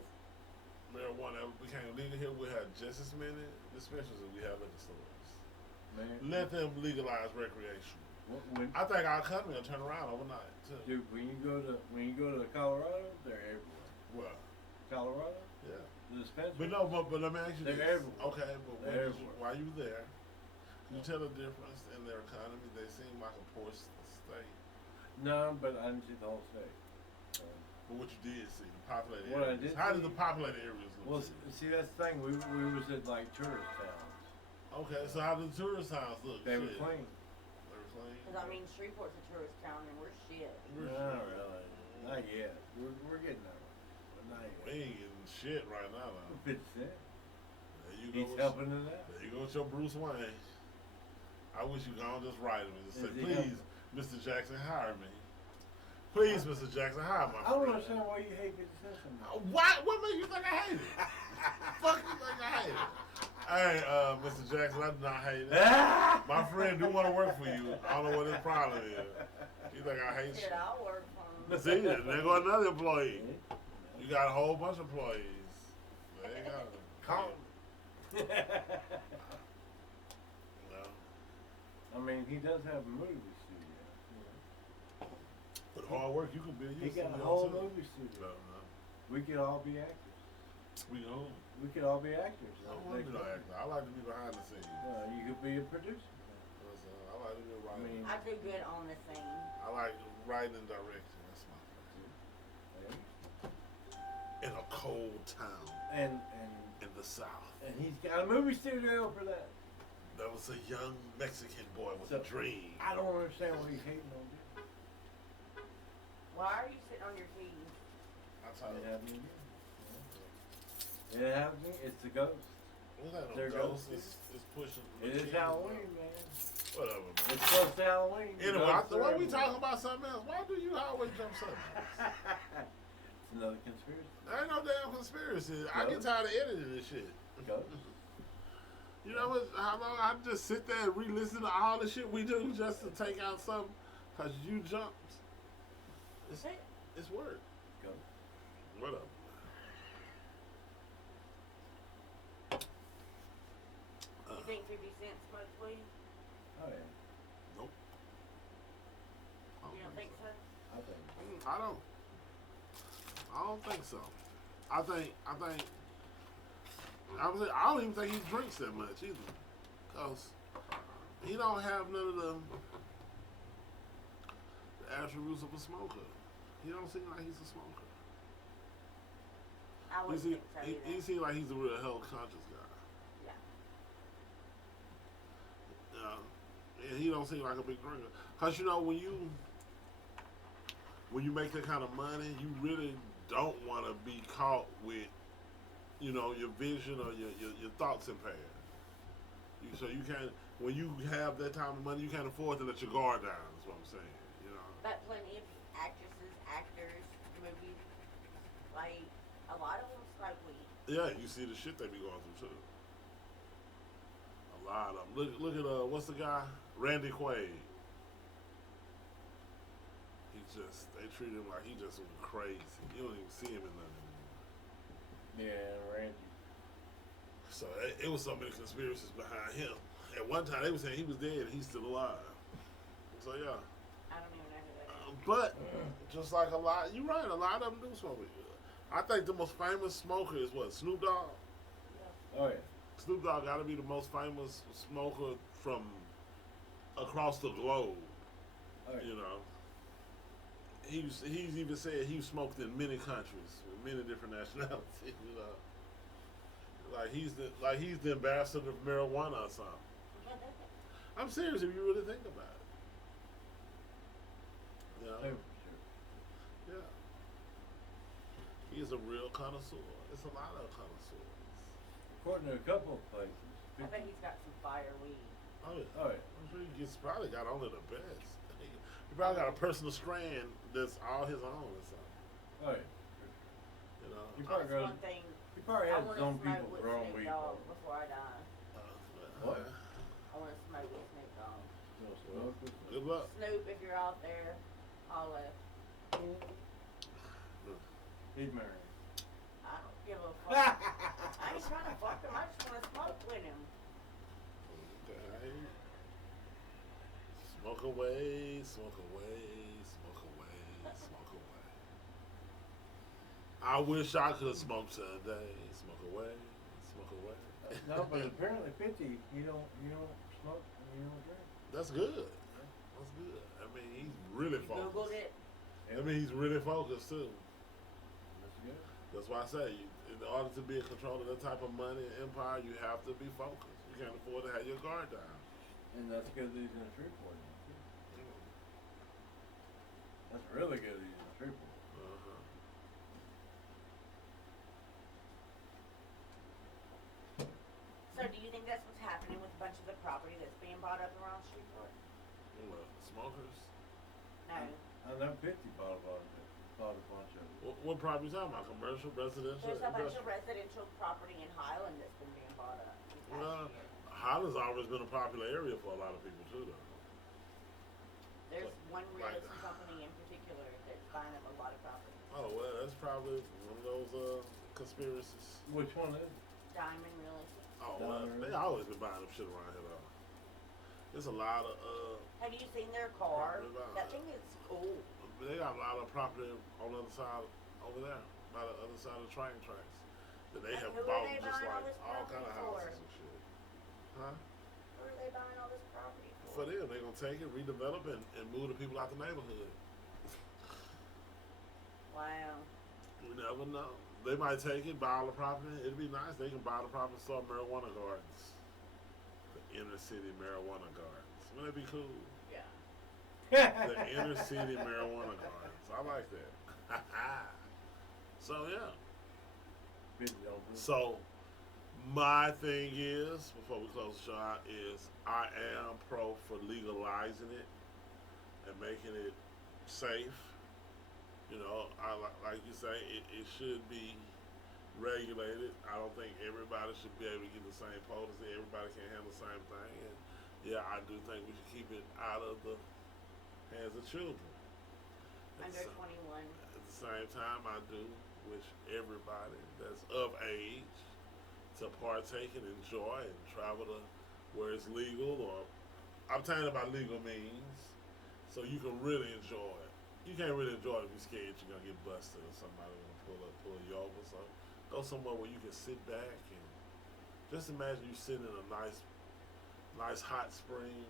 marijuana became legal here, we'd have just as many dispensaries as we have liquor stores. Man. Let them legalize recreation. When, I think our economy will turn around overnight too. dude, when you go to Colorado, they're everywhere. Well, Colorado, yeah. the dispensary. But no, but let me ask you They're this. everywhere. Okay, but They're while you there, can you tell the difference in their economy? They seem like a poor state. No, but I didn't see the whole state. But what you did see, the populated What I areas. did How see- did the populated areas look? Well, to you? see that's the thing. We was at like tourist towns. Okay, so how did the tourist towns look? They were Shit. clean. They were clean. Because I mean, Shreveport's a tourist town, and we're shit. We're No, shit. really. Not yet. We're getting there. But not We yet. ain't getting shit right now. Though. 50 Cent. There you go. He's with- helping in that. There you go with your Bruce Wayne. I wish you could go just write him and just say, Is he please, Mr. Jackson, hire me. Please, Mr. Jackson, hire my I don't friend. understand why you hate 50 Cent so much. What made you think I hate it? Fuck you think I hate it? Hey, Mr. Jackson, I do not hate it. My friend do want to work for you. I don't know what his problem is. You think I hate Shit, you? I'll work for 'em. See, there go another employee. You got a whole bunch of employees. There you go. Call Well, I mean, he does have a movie studio. You know. with hard work, you can build He your got a studio, whole too. movie studio. Uh-huh. We could all be actors. We know. We could all be actors. I don't want to be no actor. I like to be behind the scenes. You could be a producer. I like to be a writer. mean- I do good on the scene. I like writing and directing. That's my thing. In a cold town And in the South. he's got a movie studio for that. There was a young Mexican boy with So- a dream. I don't understand what he's hating on. Why are you sitting on your keys? That's how It happened again. It happened. It's the ghost. What's that? There No goes. ghost is pushing. It is Halloween, man. Whatever, man. It's close to Halloween. Anyway, Ghosts are why we everywhere. talking about something else? Why do you always jump subjects? It's another conspiracy. There ain't no damn conspiracy. I get tired of editing this shit. Ghost. You know what? How long I just sit there and re-listen to all the shit we do just to take out something? Cause you jumped. It's work. Ghost. Whatever. You think 50 Cent smokes weed? Oh yeah. Nope. You don't think so? I think. I don't think so. I don't even think he drinks that much either. Cause he don't have none of the attributes of a smoker. He don't seem like he's a smoker. I wouldn't think so He either. seems like he's a real health conscious guy. Yeah. And he don't seem like a big drinker. Cause you know when you make that kind of money, you really don't want to be caught with, you know, your vision or your thoughts impaired. So you can't, when you have that type of money, you can't afford to let your guard down. Is what I'm saying. You know. But plenty of actresses, actors, movie, like, a lot of them smoke weed. Yeah, you see the shit they be going through too. A lot of them. Look at what's the guy? Randy Quaid. They treat him like he just went crazy. You don't even see him in nothing anymore. Yeah, Randy. So it was so many conspiracies behind him. At one time they were saying he was dead and he's still alive. So yeah. I don't even know who that is. But just like a lot, you're right. A lot of them do smoke weed. I think the most famous smoker is what, Snoop Dogg. Oh yeah. Snoop Dogg got to be the most famous smoker from across the globe. Oh yeah. You know, he's even said he smoked in many countries with many different nationalities. You know, like he's the ambassador of marijuana or something. I'm serious if you really think about it. You know? Oh, for Yeah. He's a real connoisseur. It's a lot of connoisseurs. sure. According to a couple of places. I bet he's got some fire weed. Oh yeah. Oh yeah. I'm sure he's probably got only the best. He probably got a personal strand that's all his own or something. Oh yeah. You know. He probably That's goes. one thing He probably I has want his to own smoke people with growing Snoop weed. Dogg before I die. What? I want to smoke with Snoop Dogg. No smoke with Good luck. Snoop, if you're out there, holla. He's married. I don't give a fuck. I ain't trying to fuck him. I just want to smoke with him. Okay. Smoke away, smoke away, smoke away, smoke away. I wish I could smoke today. Smoke away, smoke away. No, but apparently 50, you don't smoke and you don't drink. That's good. That's good. I mean, he's really You Googled focused. it. I mean, he's really focused too. That's good. That's why I say, in order to be in control of that type of money and empire, you have to be focused. You can't afford to have your guard down. And that's good that he's in a Shreveport now, too. That's really good that he's in a Shreveport. Uh-huh. So do you think that's what's happening with a bunch of the property that's being bought up around Shreveport? What, smokers? No. I know 50 bought a bunch of it. What property you talking about? Commercial, residential? There's a bunch of industrial? residential property in Highland that's been being bought up. these past Well, years. Highland's always been a popular area for a lot of people too, though. There's one like- realty company in particular that's buying up a lot of property. Oh well, that's probably one of those conspiracies. Which one is it? Diamond Realty. Oh, well, they always been buying up shit around here though. There's a lot of Have you seen their car? Probably not. That thing is cool. they got a lot of property on the other side over there, by the other side of the train tracks. That they And have who are bought they just buying all like this all kind of property for? houses and shit. Huh? Who are they buying all this property For for? them, they're gonna take it, redevelop it, and move the people out the neighborhood. Wow. You never know. They might take it, buy all the property. It'd be nice. They can buy the property and start marijuana gardens. The inner city marijuana gardens. Wouldn't that be cool? Yeah. The inner city marijuana gardens. I like that. So yeah. Busy don't do it. So my thing is, before we close the show out, is I am pro for legalizing it and making it safe. You know, like you say, it should be regulated. I don't think everybody should be able to get the same potency. Everybody can't handle the same thing. And yeah, I do think we should keep it out of the hands of children. At Under the sa- 21. At the same time, I do wish everybody that's of age to partake and enjoy and travel to where it's legal or obtain it by legal means, so you can really enjoy it. You can't really enjoy it if you're scared you're gonna get busted or somebody gonna pull you over. So go somewhere where you can sit back and just imagine you sitting in a nice hot spring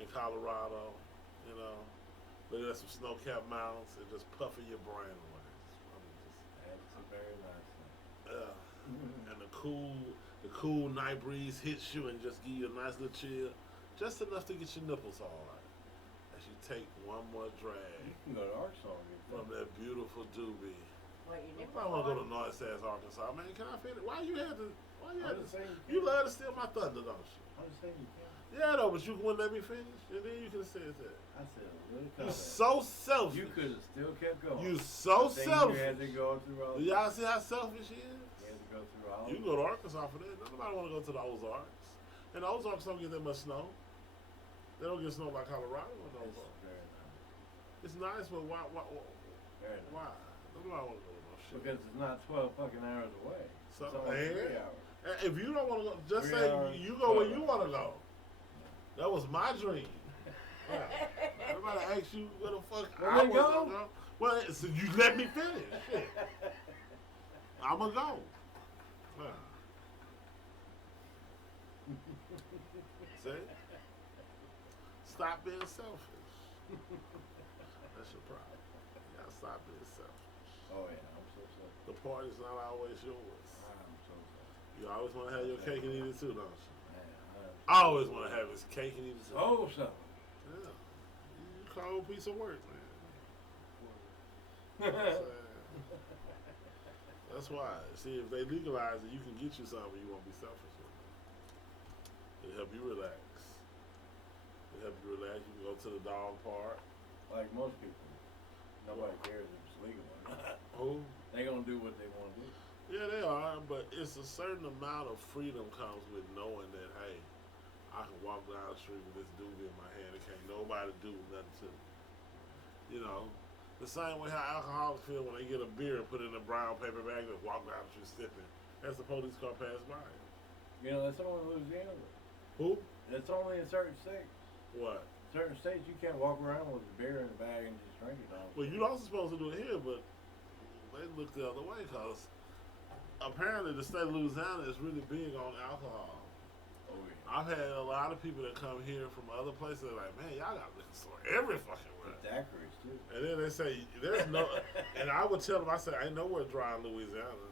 in Colorado, you know, looking at some snow-capped mountains and just puffing your brain away. I mean, That's a very nice thing. and the cool night breeze hits you and just give you a nice little chill, just enough to get your nipples all right. As you take one more drag You can go to Arkansas and get from that beautiful doobie. What, you I nipple want to go to hard? North Sass, Arkansas. Man, can I finish? Why you had to? I'm just saying You love to steal my thunder, don't you? I'm just saying you can't. Yeah, though, but you wouldn't let me finish, and then you could have said that. I said a little You comment. so selfish. You could have still kept going. You so But then selfish. You had to go through all. Do y'all see how selfish he is? You had to go through all. You can go to Arkansas for that. Nobody want to go to the Ozarks. And the Ozarks don't get that much snow. They don't get snow like Colorado in the It's Ozarks. very nice. It's nice, but why? Very nice. Why? Nobody want to go to no shit. Because it's not 12 fucking hours away. So, it's only and 3 hours. if you don't want to go, just 3 say hours, you go where 12 you want to go. That was my dream. Yeah. Everybody asks you where the fuck Where I they was go? gonna go. Well, so you let me finish. Shit. I'ma go. Yeah. See? Stop being selfish. That's your problem. You gotta stop being selfish. Oh yeah, I'm so sorry. The party's not always yours. I'm so sorry. You always want to have your cake and eat it too, don't you? Man, I always want to have his cake and eat it too. oh, so. Yeah. You cold piece of work, man. That's why. See, if they legalize it, you can get you something you won't be selfish with. It'll help you relax. It'll help you relax. You can go to the dog park. Like most people, nobody cares if it's legal or not. Who? They gonna do what they want to do. Yeah, they are, but it's a certain amount of freedom comes with knowing that, hey, I can walk down the street with this doobie in my hand and can't nobody do nothing to me. You know, the same way how alcoholics feel when they get a beer and put it in a brown paper bag and walk down the street sipping as the police car pass by. You know, that's only Louisiana. Who? That's only in certain states. What? Certain states you can't walk around with a beer in a bag and just drink it all. Well, you're also supposed to do it here, but they look the other way because apparently the state of Louisiana is really big on alcohol. Oh yeah. I've had a lot of people that come here from other places. They're like, man, y'all got liquor store every fucking where. Daiquiris too. And then they say there's no, and I would tell them, I say, ain't nowhere dry in Louisiana.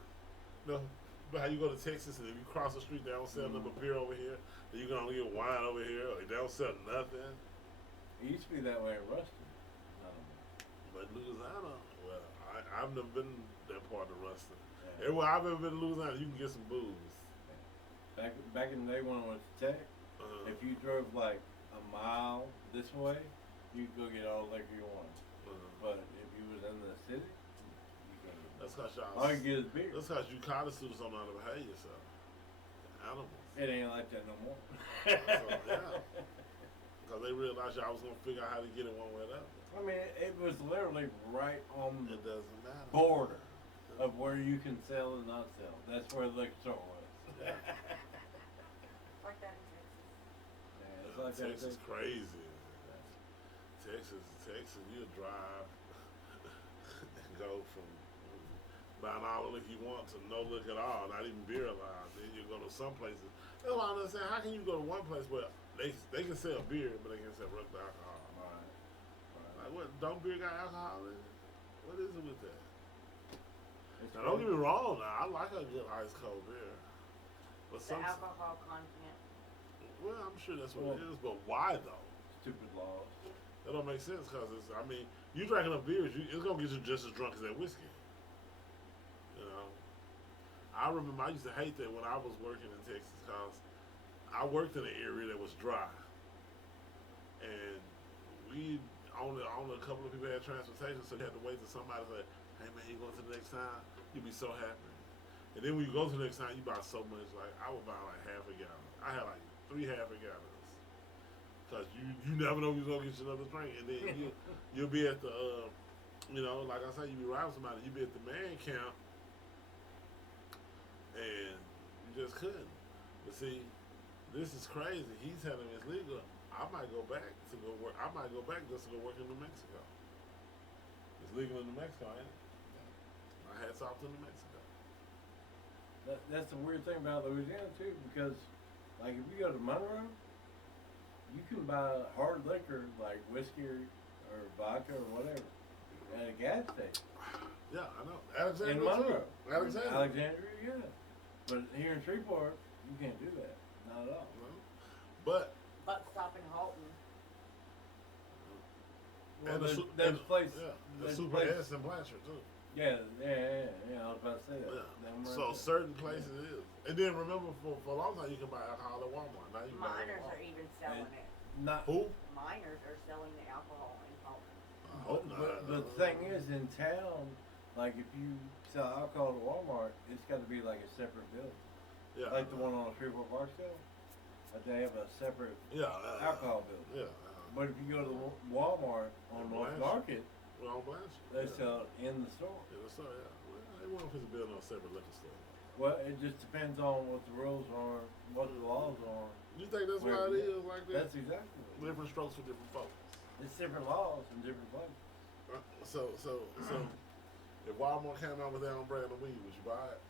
No, but how you go to Texas and if you cross the street, they don't sell nothing but beer over here. Then you can only get wine over here. Or they don't sell nothing. It used to be that way in Ruston. But Louisiana, well, I've never been that part of Ruston. Yeah. Everywhere I've ever been to Louisiana, you can get some booze. Back in the day when I was tech, if you drove like a mile this way, you could go get all the liquor you wanted. But if you was in the city, you couldn't get That's because y'all. all you get is beer. That's because you connoisseurs don't know how to behave yourself. Animals. It ain't like that no more. Yeah. Because they realized y'all was gonna figure out how to get it one way or the other. I mean, it was literally right on the It doesn't matter. border of where you can sell and not sell. That's where the liquor store was. Like that in Texas. Yeah, it's like that. Texas crazy. Texas, you drive and go from buying all the liquor you want to no liquor at all, not even beer allowed. Then you go to some places. That's why I understand. How can you go to one place where they can sell beer, but they can sell regular alcohol? Right. Like what? Don't beer got alcohol in it? What is it with that? It's Now don't get crazy. me wrong. Now I like a good ice cold beer, but The some. alcohol content. Well, I'm sure that's what it Well- is, but why though? Stupid laws. That don't make sense because it's. I mean, you drinking enough beers, it's gonna get you just as drunk as that whiskey. You know. I remember I used to hate that when I was working in Texas because I worked in an area that was dry, and we only a couple of people had transportation, so you had to wait till somebody said, "Hey man, you going to the next town?" You'd be so happy. And then when you go to the next town, you buy so much. Like I would buy like half a gallon. I had like 3 half a gallons. Cause you never know who's gonna get you another drink, and then you'll be at the like I said, you be riding somebody, you be at the man camp, and you just couldn't. But see, this is crazy. He's telling me it's legal. I might go back to go work. I might go back just to go work in New Mexico. It's legal in New Mexico, ain't it? My hats off to New Mexico. That's the weird thing about Louisiana too, because like if you go to Monroe, you can buy hard liquor like whiskey or vodka or whatever at a gas station Yeah, I know. Alexandria in Monroe. too. Alexandria. Alexandria, yeah. But here in Shreveport, you can't do that. Not at all. Well, but Buck Stop in Halton. Well, and the there's place. yeah, the there's Super place- S in Blanchard too. Yeah. I was about to say that. Yeah. That one right So there. certain places it is. And then remember for a long time you can buy alcohol at Walmart. Now you can buy it Miners at are Walmart. even selling it. Not. Who? Miners are selling the alcohol in Halton. I hope not. But the thing is, in town, like if you sell alcohol to Walmart, it's got to be like a separate building, yeah, like the one on Shreveport Park sale. Like they have a separate yeah, alcohol building. Yeah. But if you go to Walmart on In North Blanchard. Market, Well, on Blanchard. they yeah. sell it in the store. Yeah, the store, yeah. Well, they want to build on a separate liquor store. Well, it just depends on what the rules are, what the laws are. You think that's why it is like that? That's exactly what it is. Different strokes for different folks. It's different laws in different places. So, if Walmart came out with their own brand of weed, would you buy it?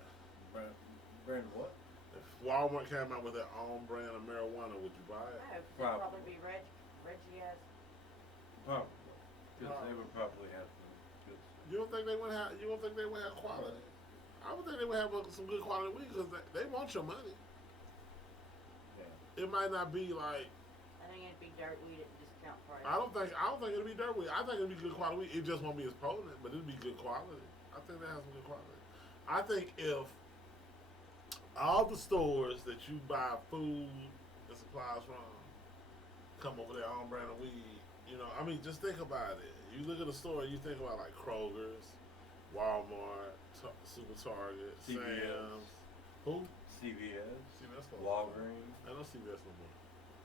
Brand what? If Walmart came out with their own brand of marijuana, would you buy it? No, 'cause it'd Probably. probably be Reggie as Probably. Because they would probably have some good stuff. You don't think they would have? You don't think they would have quality? I would think they would have some good quality weed because they want your money. Yeah. It might not be like I think it'd be dirt weed at discount price. I don't think it'll be dirt weed. I think it'll be good quality weed. It just won't be as potent, but it'll be good quality. I think that has some good quality. I think if all the stores that you buy food and supplies from come over their own brand of weed, I mean, just think about it. You look at a store and you think about like Kroger's, Walmart, Super Target, CVS. Sam's. Who? CVS, CVS. Walgreens. I know CVS no more.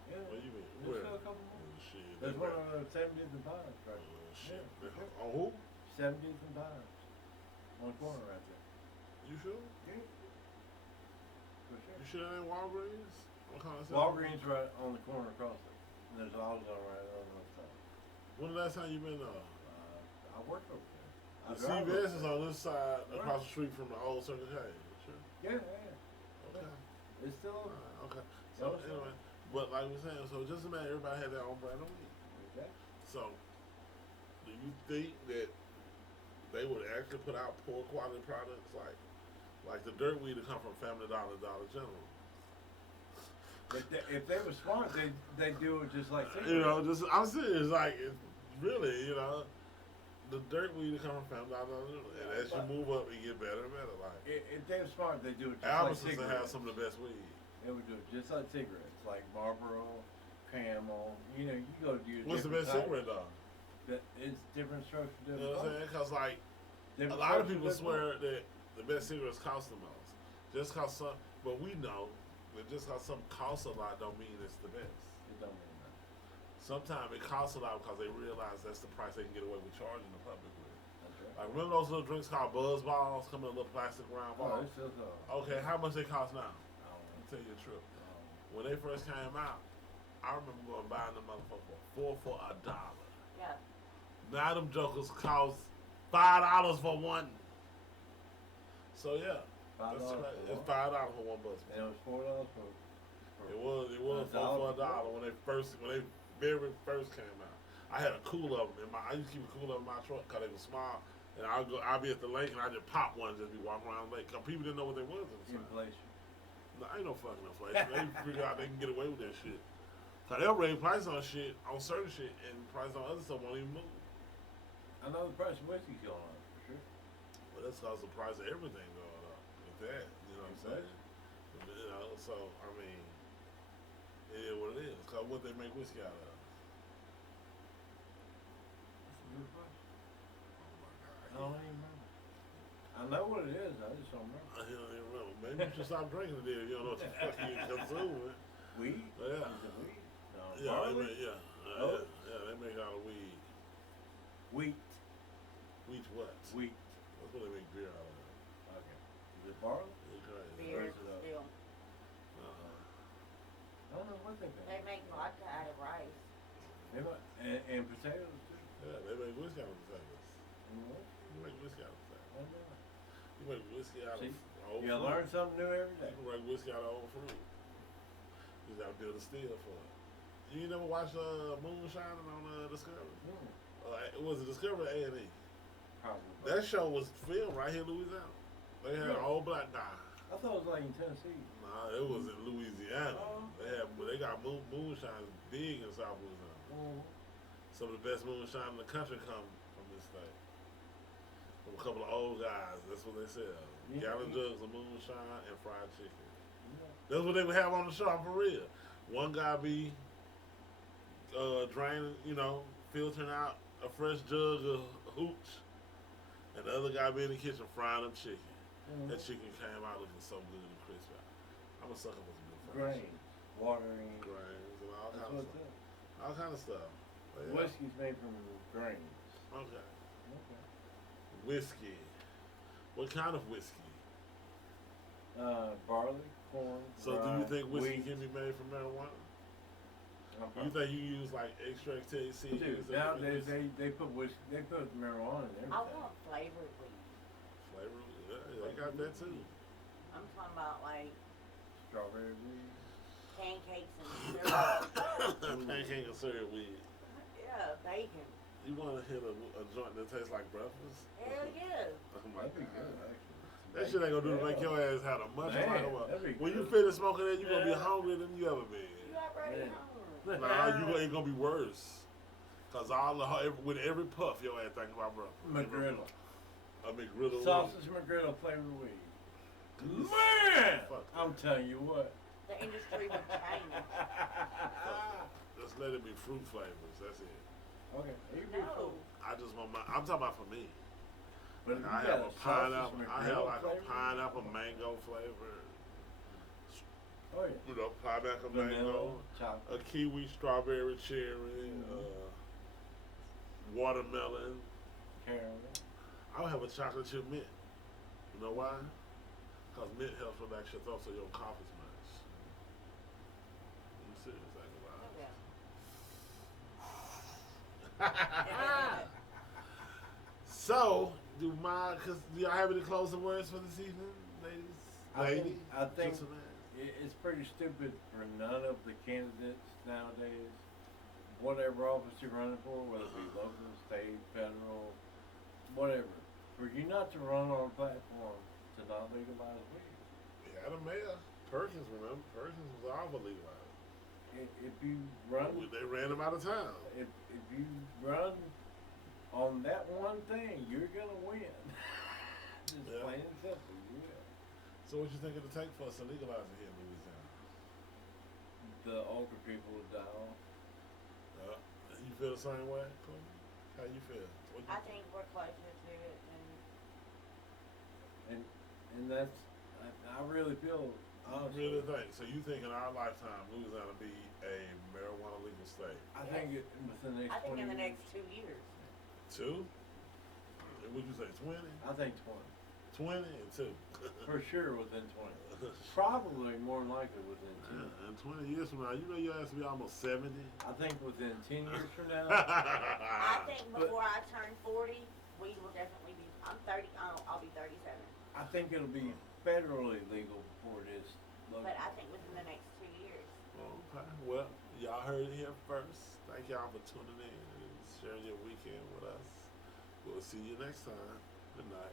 Yeah. What you mean? There's Where? still a couple more. Oh, shit. There's They one back- on 70th and Pines right Oh, there. shit. Yeah, for sure. On who? 70th and Pines. On the corner right there. You sure? Yeah. For sure. You sure that ain't Walgreens? What kind of Walgreens right on the corner across it. And there's AutoZone right on the other side. When the last time you been I work over there. I The drive CVS over is there. on this side, Right. across the street from the old Circle K. Sure. Yeah, yeah. Okay. It's still open. Alright, okay. So Yeah, it's anyway, but like we were saying, so just imagine everybody had their own brand of weed. Okay. So, do you think that they would actually put out poor quality products like the dirt weed that come from Family Dollar, Dollar General? If they were smart, they do it just like Just I'm serious. Like it's really, the dirt weed that come from Family Dollar, Dollar General, and as you move up, it get better and better. Like If they were smart, they do it just Albertsons like will cigarettes. have some of the best weed. They would do it just like cigarettes, like Marlboro, Camel. You go to your What's the different best types. cigarette though? It's different strokes for You different know what I'm saying? Because like a Different lot of strokes for people different swear that the best cigarettes cost the most. Just cause some, but we know that just cause something costs a lot don't mean it's the best. It don't mean nothing. Sometimes it costs a lot because they realize that's the price they can get away with charging the public with. That's Like, remember those little drinks called Buzz Balls? Come in a little plastic round Oh, ball. it's just Okay, how much they cost now? I don't I'll tell you the truth. know. When they first came out, I remember going buying them motherfuckers for $4 for $1. Yeah. Now them jokers cost $5 for one. So yeah, $5 that's for right. It's what? $5 for one bus. And it was $4 for. It was for $4 when they very first came out. I had a cool of them I used to keep a cool of them in my truck because they were small. And I'll be at the lake and I just pop one and just be walking around the lake. Cause people didn't know what they was at the time. Inflation. No, ain't no fucking inflation. They figure out they can get away with that shit. Cause they'll raise prices on shit, on certain shit, and prices on other stuff won't even move. I know the price of whiskey's going up for sure. Well, that's cause the price of everything going up. With that, you know what I'm saying? You know, so I mean, it is what it is. Cause what they make whiskey out of. That's a good question. I Oh don't even remember. I know what it is. I just don't remember. I don't even remember. Maybe you should stop drinking it if you don't know what the fuck you consuming. Weed? Yeah. Is it weed? No. Yeah, Barley? yeah, yeah, they make out of weed. Wheat. Wheat what? Wheat. That's what they make beer out of. Okay. Is it barley? You're crazy. Beer Raise it up. still. I don't know what they They make. make vodka out of rice. They might, and potatoes too. Yeah, they make whiskey out of potatoes. And what? You make whiskey out of potatoes. I don't know. You make whiskey out See, of old You fruit. learn something new every day. You can make whiskey out of old fruit. You just gotta build a still for it. You ain't never watched Moonshine on Discovery? It was a Discovery A&E. Probably. That show was filmed right here in Louisiana. They had an Really? old black guy. I thought it was like in Tennessee. Nah, it was in Louisiana. Oh. They got moonshine big in South Louisiana. Some of the best moonshine in the country come from this state. From a couple of old guys. That's what they sell. Yeah. Gallon jugs of moonshine and fried chicken. Yeah. That's what they would have on the show, for real. One guy be draining, filtering out a fresh jug of hooch, and the other guy be in the kitchen frying up chicken. That chicken came out looking so good and crispy. I'm a sucker for some good fried chicken. Grains, watering. Grains and all That's kind of what stuff. it is. All kind of stuff. But yeah. Whiskey's made from grains. Okay. Okay. Whiskey. What kind of whiskey? Barley, corn. So do rye, you think whiskey wheat. can be made from marijuana? Okay. You think you use like extract THC? Dude, nowadays they put whiskey, they put marijuana in I everything. want flavored weed. Flavor? Yeah, they got that too. I'm talking about like Strawberry weed. pancakes and syrup. Pancake and syrup weed. Yeah, bacon. You want to hit a joint that tastes like breakfast? Hell yeah. Oh my That'd be God. good, actually. That shit ain't gonna do to make your ass have a much Man, like a that'd be when you good. finish smoking that, you gonna be hungrier than you ever been. You already Yeah. hungry. Nah, it's gonna be worse. Cause with every puff, your ass thinking about breakfast. McGriddle. A McGriddle. Sausage McGriddle flavored weed. Man! Fuck I'm that. telling you what. The industry would change. Just let it be fruit flavors. That's it. Okay. You be No. cool. I just want I'm talking about for me. But if I you have got a sausage pineapple. I have McGriddle like a flavor, pineapple mango flavor. Oh yeah. Pineapple Vanilla, mango. A chocolate. kiwi, strawberry, cherry, watermelon. Caramel. I'll have a chocolate chip mint. You know why? Because mint helps relax your throat so your cough is nice. I'm serious, I ain't gonna lie. So, do y'all have any closing words for this evening, ladies? I think gentlemen? it's pretty stupid for none of the candidates nowadays, whatever office you're running for, whether it be local, state, federal, whatever, for you not to run on a platform to not legalize weed. We had a mayor, Perkins, remember? Perkins was all but legalized. If you run, They ran him out of town. if you run on that one thing, you're gonna win. Just Yeah. plain and simple, you will. So what you think it'll take for us to legalize it here in Louisiana? The older people will die off. You feel the same way, Chloe? How you feel? What you I think we're closer to it than And that's, I really feel, I honestly, really think. So you think in our lifetime, Louisiana be a marijuana legal state? I think it, within the next I think 20 in the years. next 2 years. 2? Would you say 20? I think 20. 20 and 2. For sure within 20. Probably more than likely within 10. And 20 years from now, you know your ass will be almost 70. I think within 10 years from now, I think But- before I turn 40, we will definitely be. I'm 30. I'll be 37. I think it'll be federally legal before it is local. But I think within the next 2 years. Okay. Well, y'all heard it here first. Thank y'all for tuning in and sharing your weekend with us. We'll see you next time. Good night.